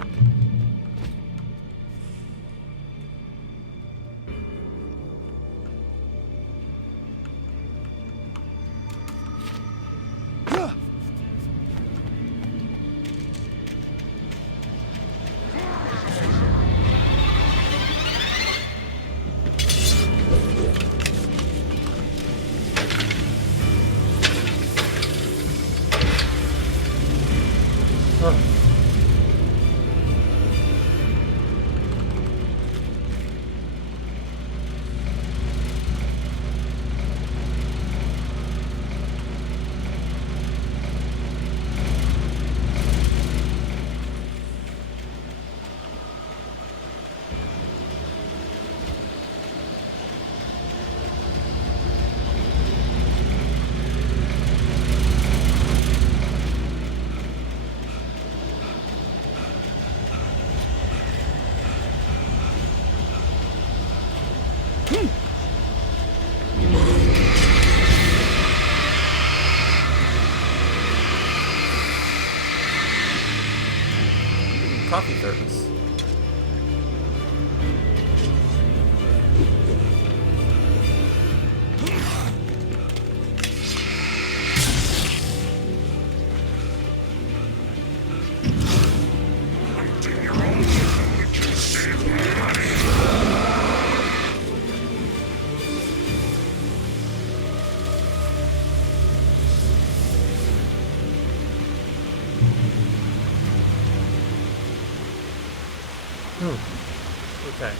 Coffee thermos. Okay.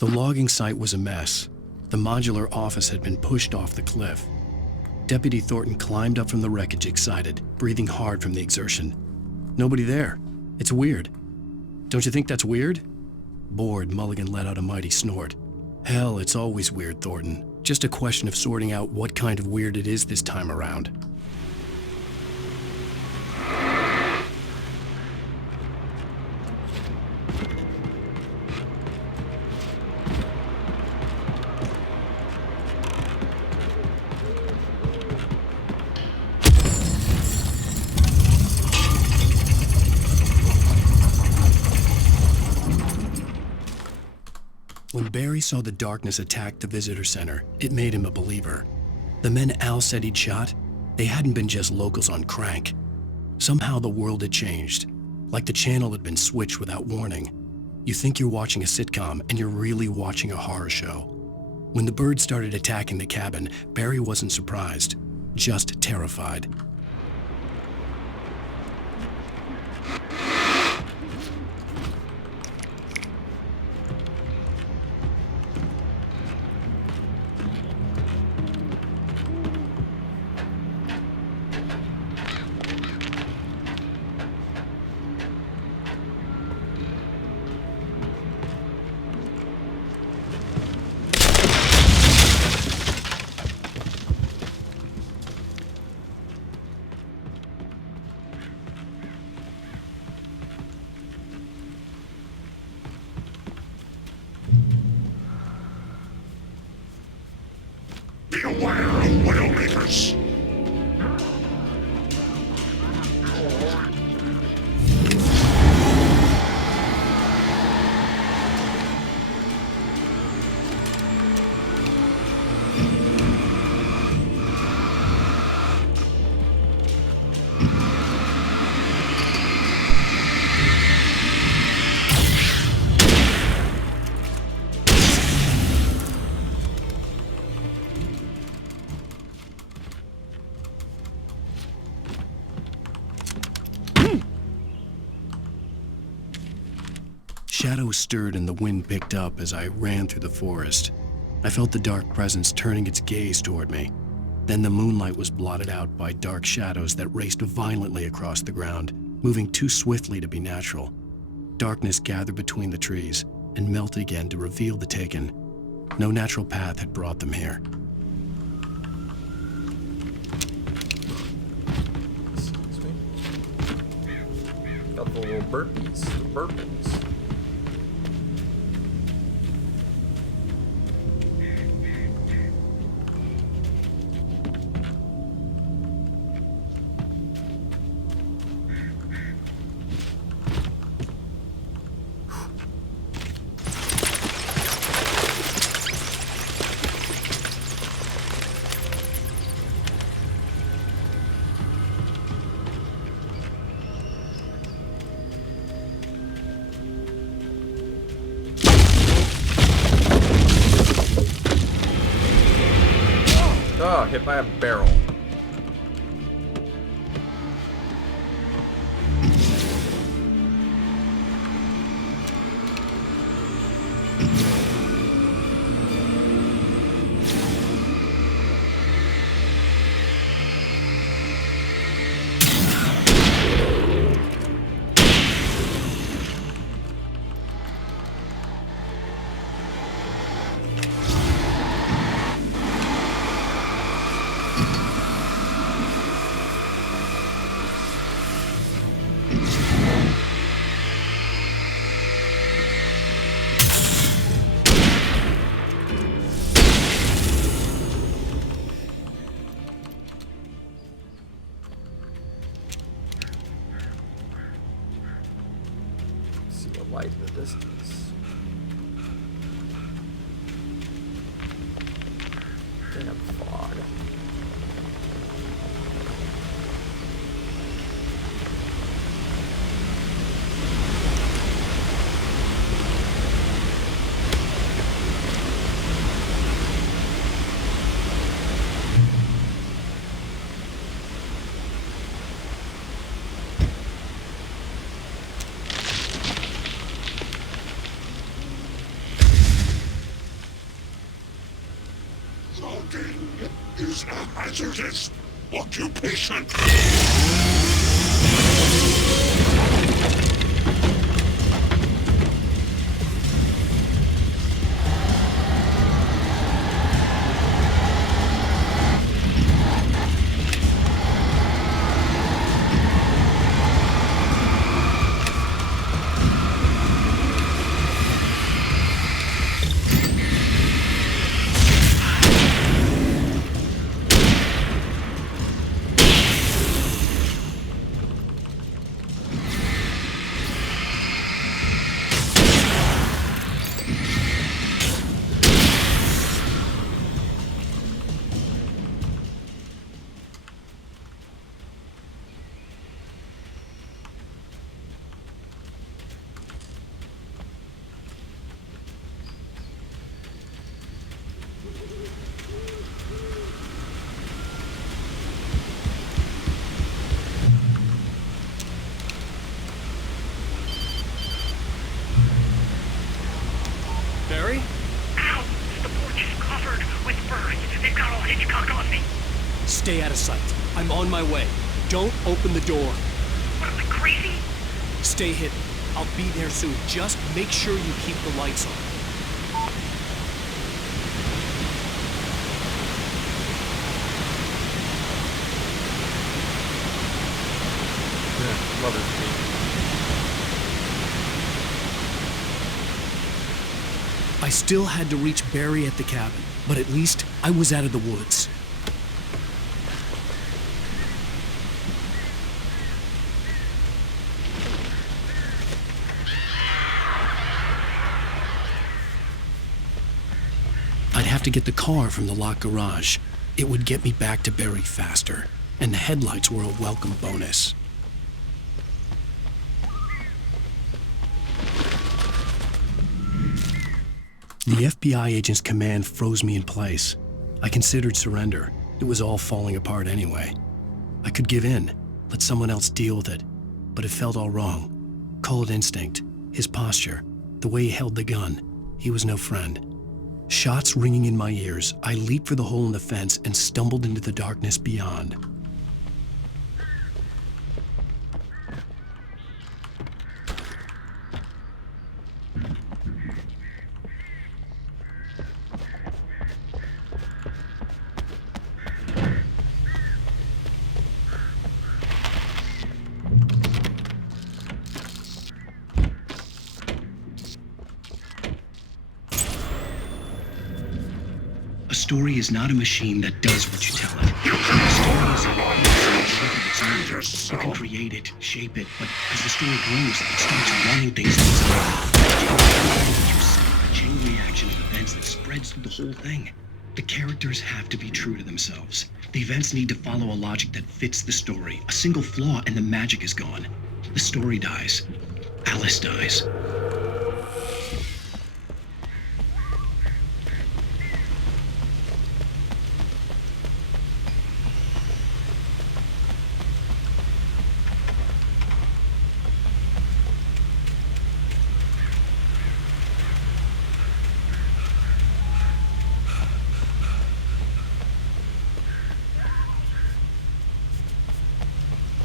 The logging site was a mess. The modular office had been pushed off the cliff. Deputy Thornton climbed up from the wreckage excited, breathing hard from the exertion. Nobody there. It's weird. Don't you think that's weird? Bored, Mulligan let out a mighty snort. Hell, it's always weird, Thornton. Just a question of sorting out what kind of weird it is this time around. When Barry saw the darkness attack the visitor center, it made him a believer. The men Al said he'd shot, they hadn't been just locals on crank. Somehow the world had changed. like the channel had been switched without warning. You think you're watching a sitcom, and you're really watching a horror show. When the birds started attacking the cabin, Barry wasn't surprised, just terrified. Beware of Widowmakers! Shadows stirred and the wind picked up as I ran through the forest. I felt the dark presence turning its gaze toward me. Then the moonlight was blotted out by dark shadows that raced violently across the ground, moving too swiftly to be natural. Darkness gathered between the trees and melted again to reveal the Taken. No natural path had brought them here. Excuse me. Got the little burpees, the burpees. Oh, hit by a barrel. See a light in the distance. Damn fog. Logging is a hazardous occupation. Stay out of sight. I'm on my way. Don't open the door. What, am I crazy? Stay hidden. I'll be there soon. Just make sure you keep the lights on. Love his feet. I still had to reach Barry at the cabin, but at least I was out of the woods. I'd have to get the car from the locked garage. It would get me back to Barry faster, and the headlights were a welcome bonus. The FBI agent's command froze me in place. I considered surrender. It was all falling apart anyway. I could give in, let someone else deal with it, but it felt all wrong. Call it instinct, his posture, the way he held the gun. He was no friend. Shots ringing in my ears, I leaped for the hole in the fence and stumbled into the darkness beyond. A story is not a machine that does what you tell it. A story is a you can create it, shape it, but as the story grows, it starts running things a chain reaction of events that spreads through the whole thing. The characters have to be true to themselves. The events need to follow a logic that fits the story. A single flaw and the magic is gone. The story dies. Alice dies.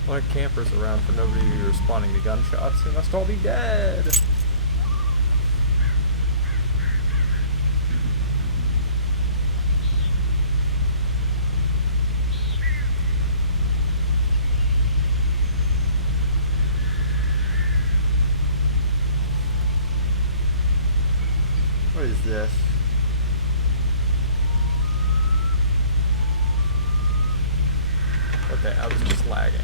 A lot of campers around for nobody to be responding to gunshots. They must all be dead. What is this? Okay, I was just lagging.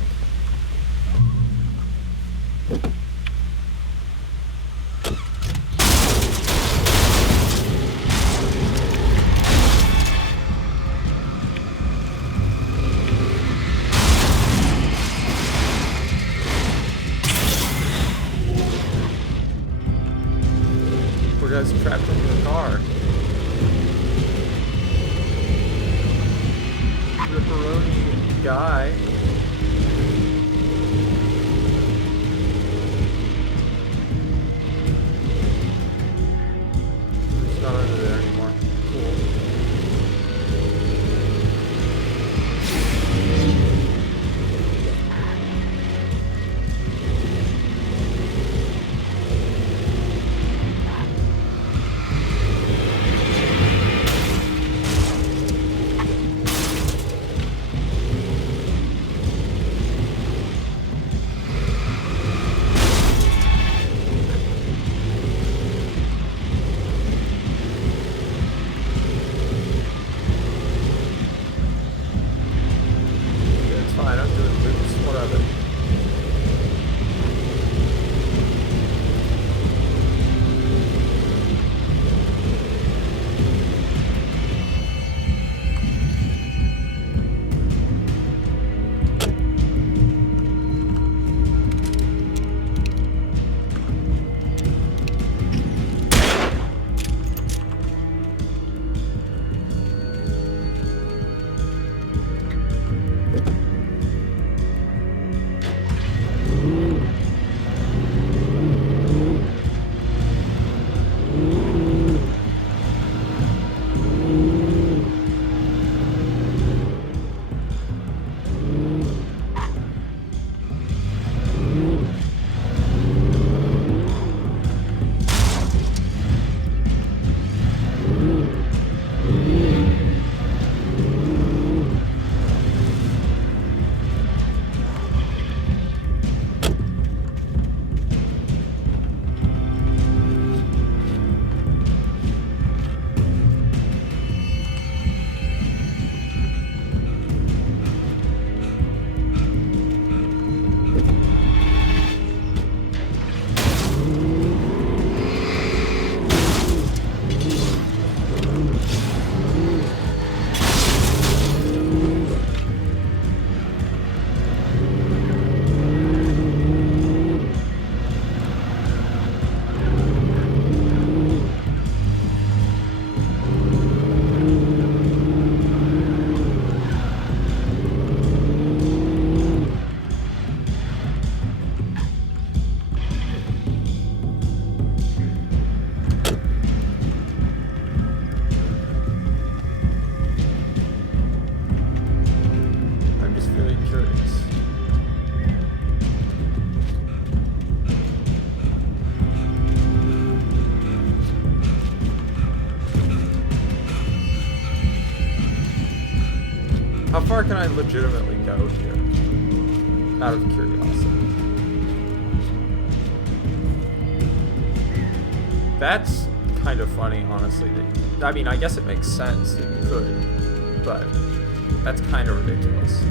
Poor guy's trapped in the car. Ripperoni guy. He's not under there anymore. Cool. far can I legitimately go here? Out of curiosity. That's kind of funny, honestly. I mean, I guess it makes sense that you could, but that's kind of ridiculous.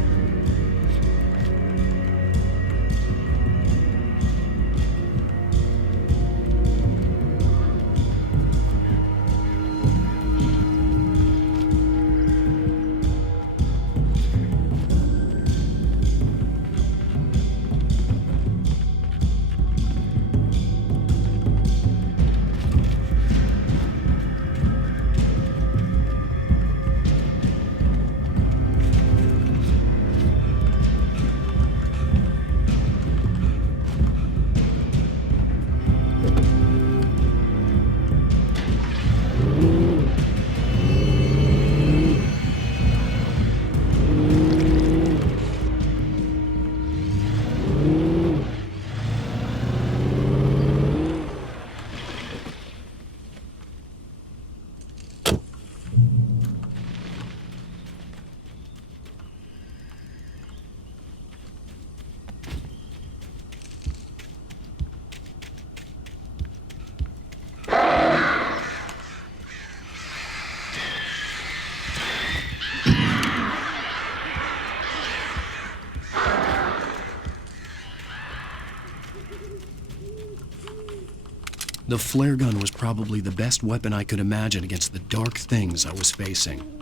The flare gun was probably the best weapon I could imagine against the dark things I was facing.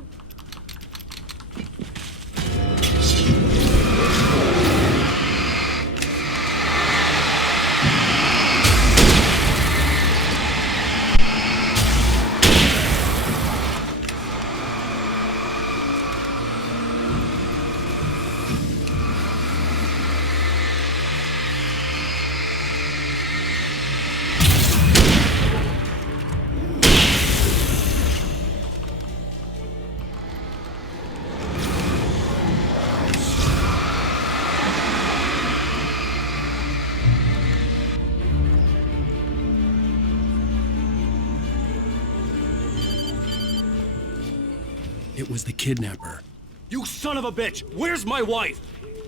It was the kidnapper. You son of a bitch! Where's my wife?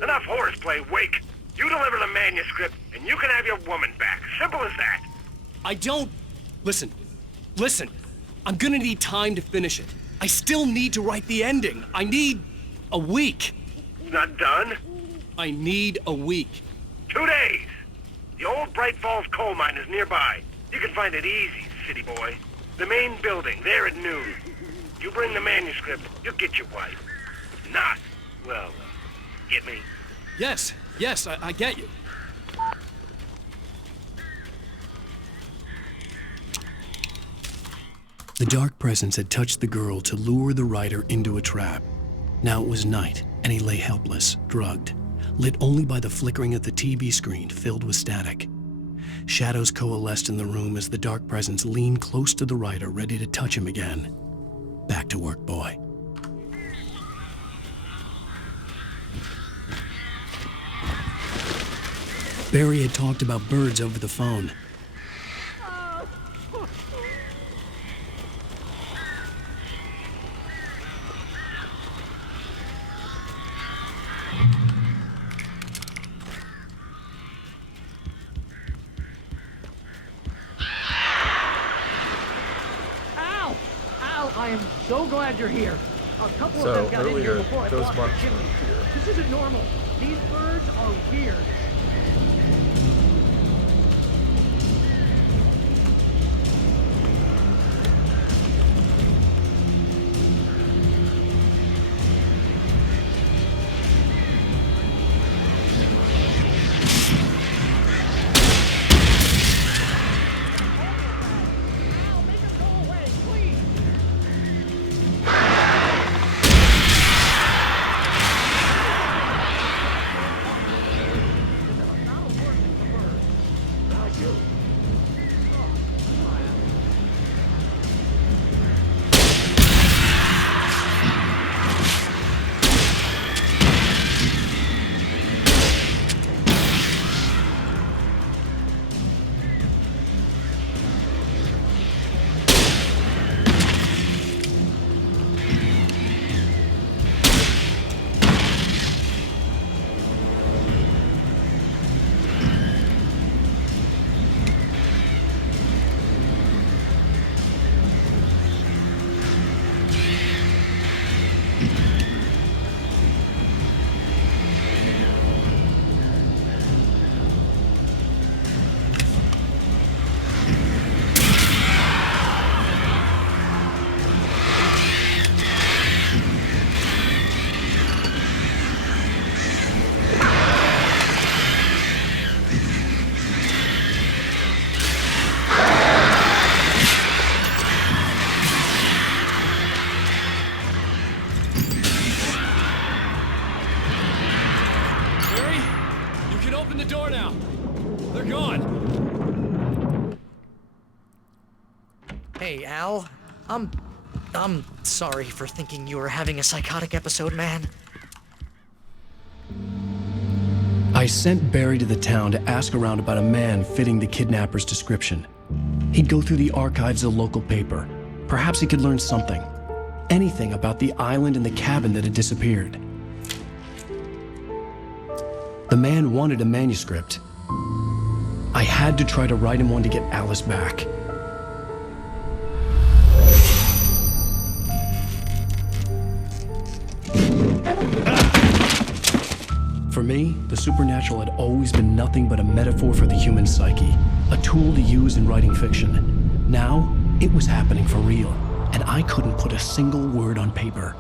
Enough horseplay, Wake. You deliver the manuscript, and you can have your woman back. Simple as that. I don't... Listen. I'm gonna need time to finish it. I still need to write the ending. I need a week. Not done? I need a week. 2 days. The old Bright Falls coal mine is nearby. You can find it easy, city boy. The main building, there at noon. You bring the manuscript, you'll get your wife. If not, well, get me? Yes, I get you. The dark presence had touched the girl to lure the writer into a trap. Now it was night, and he lay helpless, drugged, lit only by the flickering of the TV screen filled with static. Shadows coalesced in the room as the dark presence leaned close to the writer, ready to touch him again. Back to work, boy. Barry had talked about birds over the phone. I am so glad you're here. A couple of them got in here before I blocked the chimney. This isn't normal. These birds are weird. door now. They're gone. Hey, Al. I'm sorry for thinking you were having a psychotic episode, man. I sent Barry to the town to ask around about a man fitting the kidnapper's description. He'd go through the archives of the local paper. Perhaps he could learn something. Anything about the island and the cabin that had disappeared. The man wanted a manuscript. I had to try to write him one to get Alice back. For me, the supernatural had always been nothing but a metaphor for the human psyche, a tool to use in writing fiction. Now, it was happening for real, and I couldn't put a single word on paper.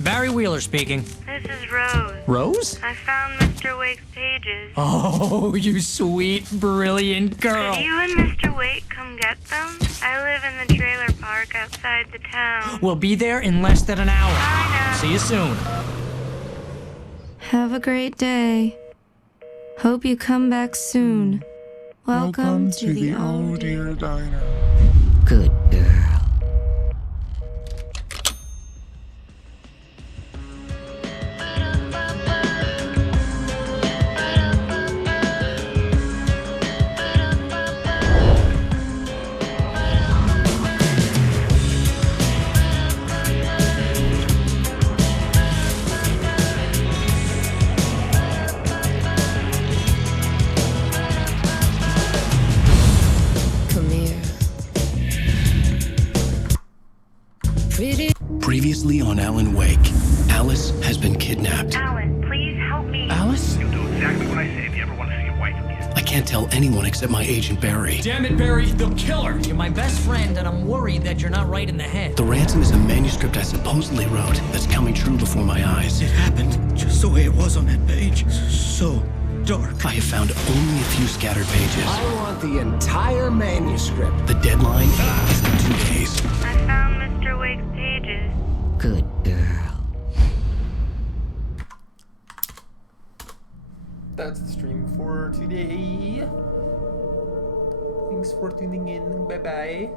Barry Wheeler speaking. This is Rose. Rose? I found Mr. Wake's pages. Oh, you sweet, brilliant girl. Could you and Mr. Wake come get them? I live in the trailer park outside the town. We'll be there in less than an hour. Bye now. See you soon. Have a great day. Hope you come back soon. Welcome to the Oh Dear Diner. Good girl. Previously on Alan Wake, Alice has been kidnapped. Alan, please help me. Alice? You'll do exactly what I say if you ever want to see your wife again. I can't tell anyone except my agent Barry. Damn it, Barry, they'll kill her. You're my best friend, and I'm worried that you're not right in the head. The ransom is a manuscript I supposedly wrote that's coming true before my eyes. It happened just the way it was on that page. So dark. I have found only a few scattered pages. I want the entire manuscript. The deadline is in 2 days. I found Mr. Wake's pages. Good girl. That's the stream for today. Thanks for tuning in. Bye bye.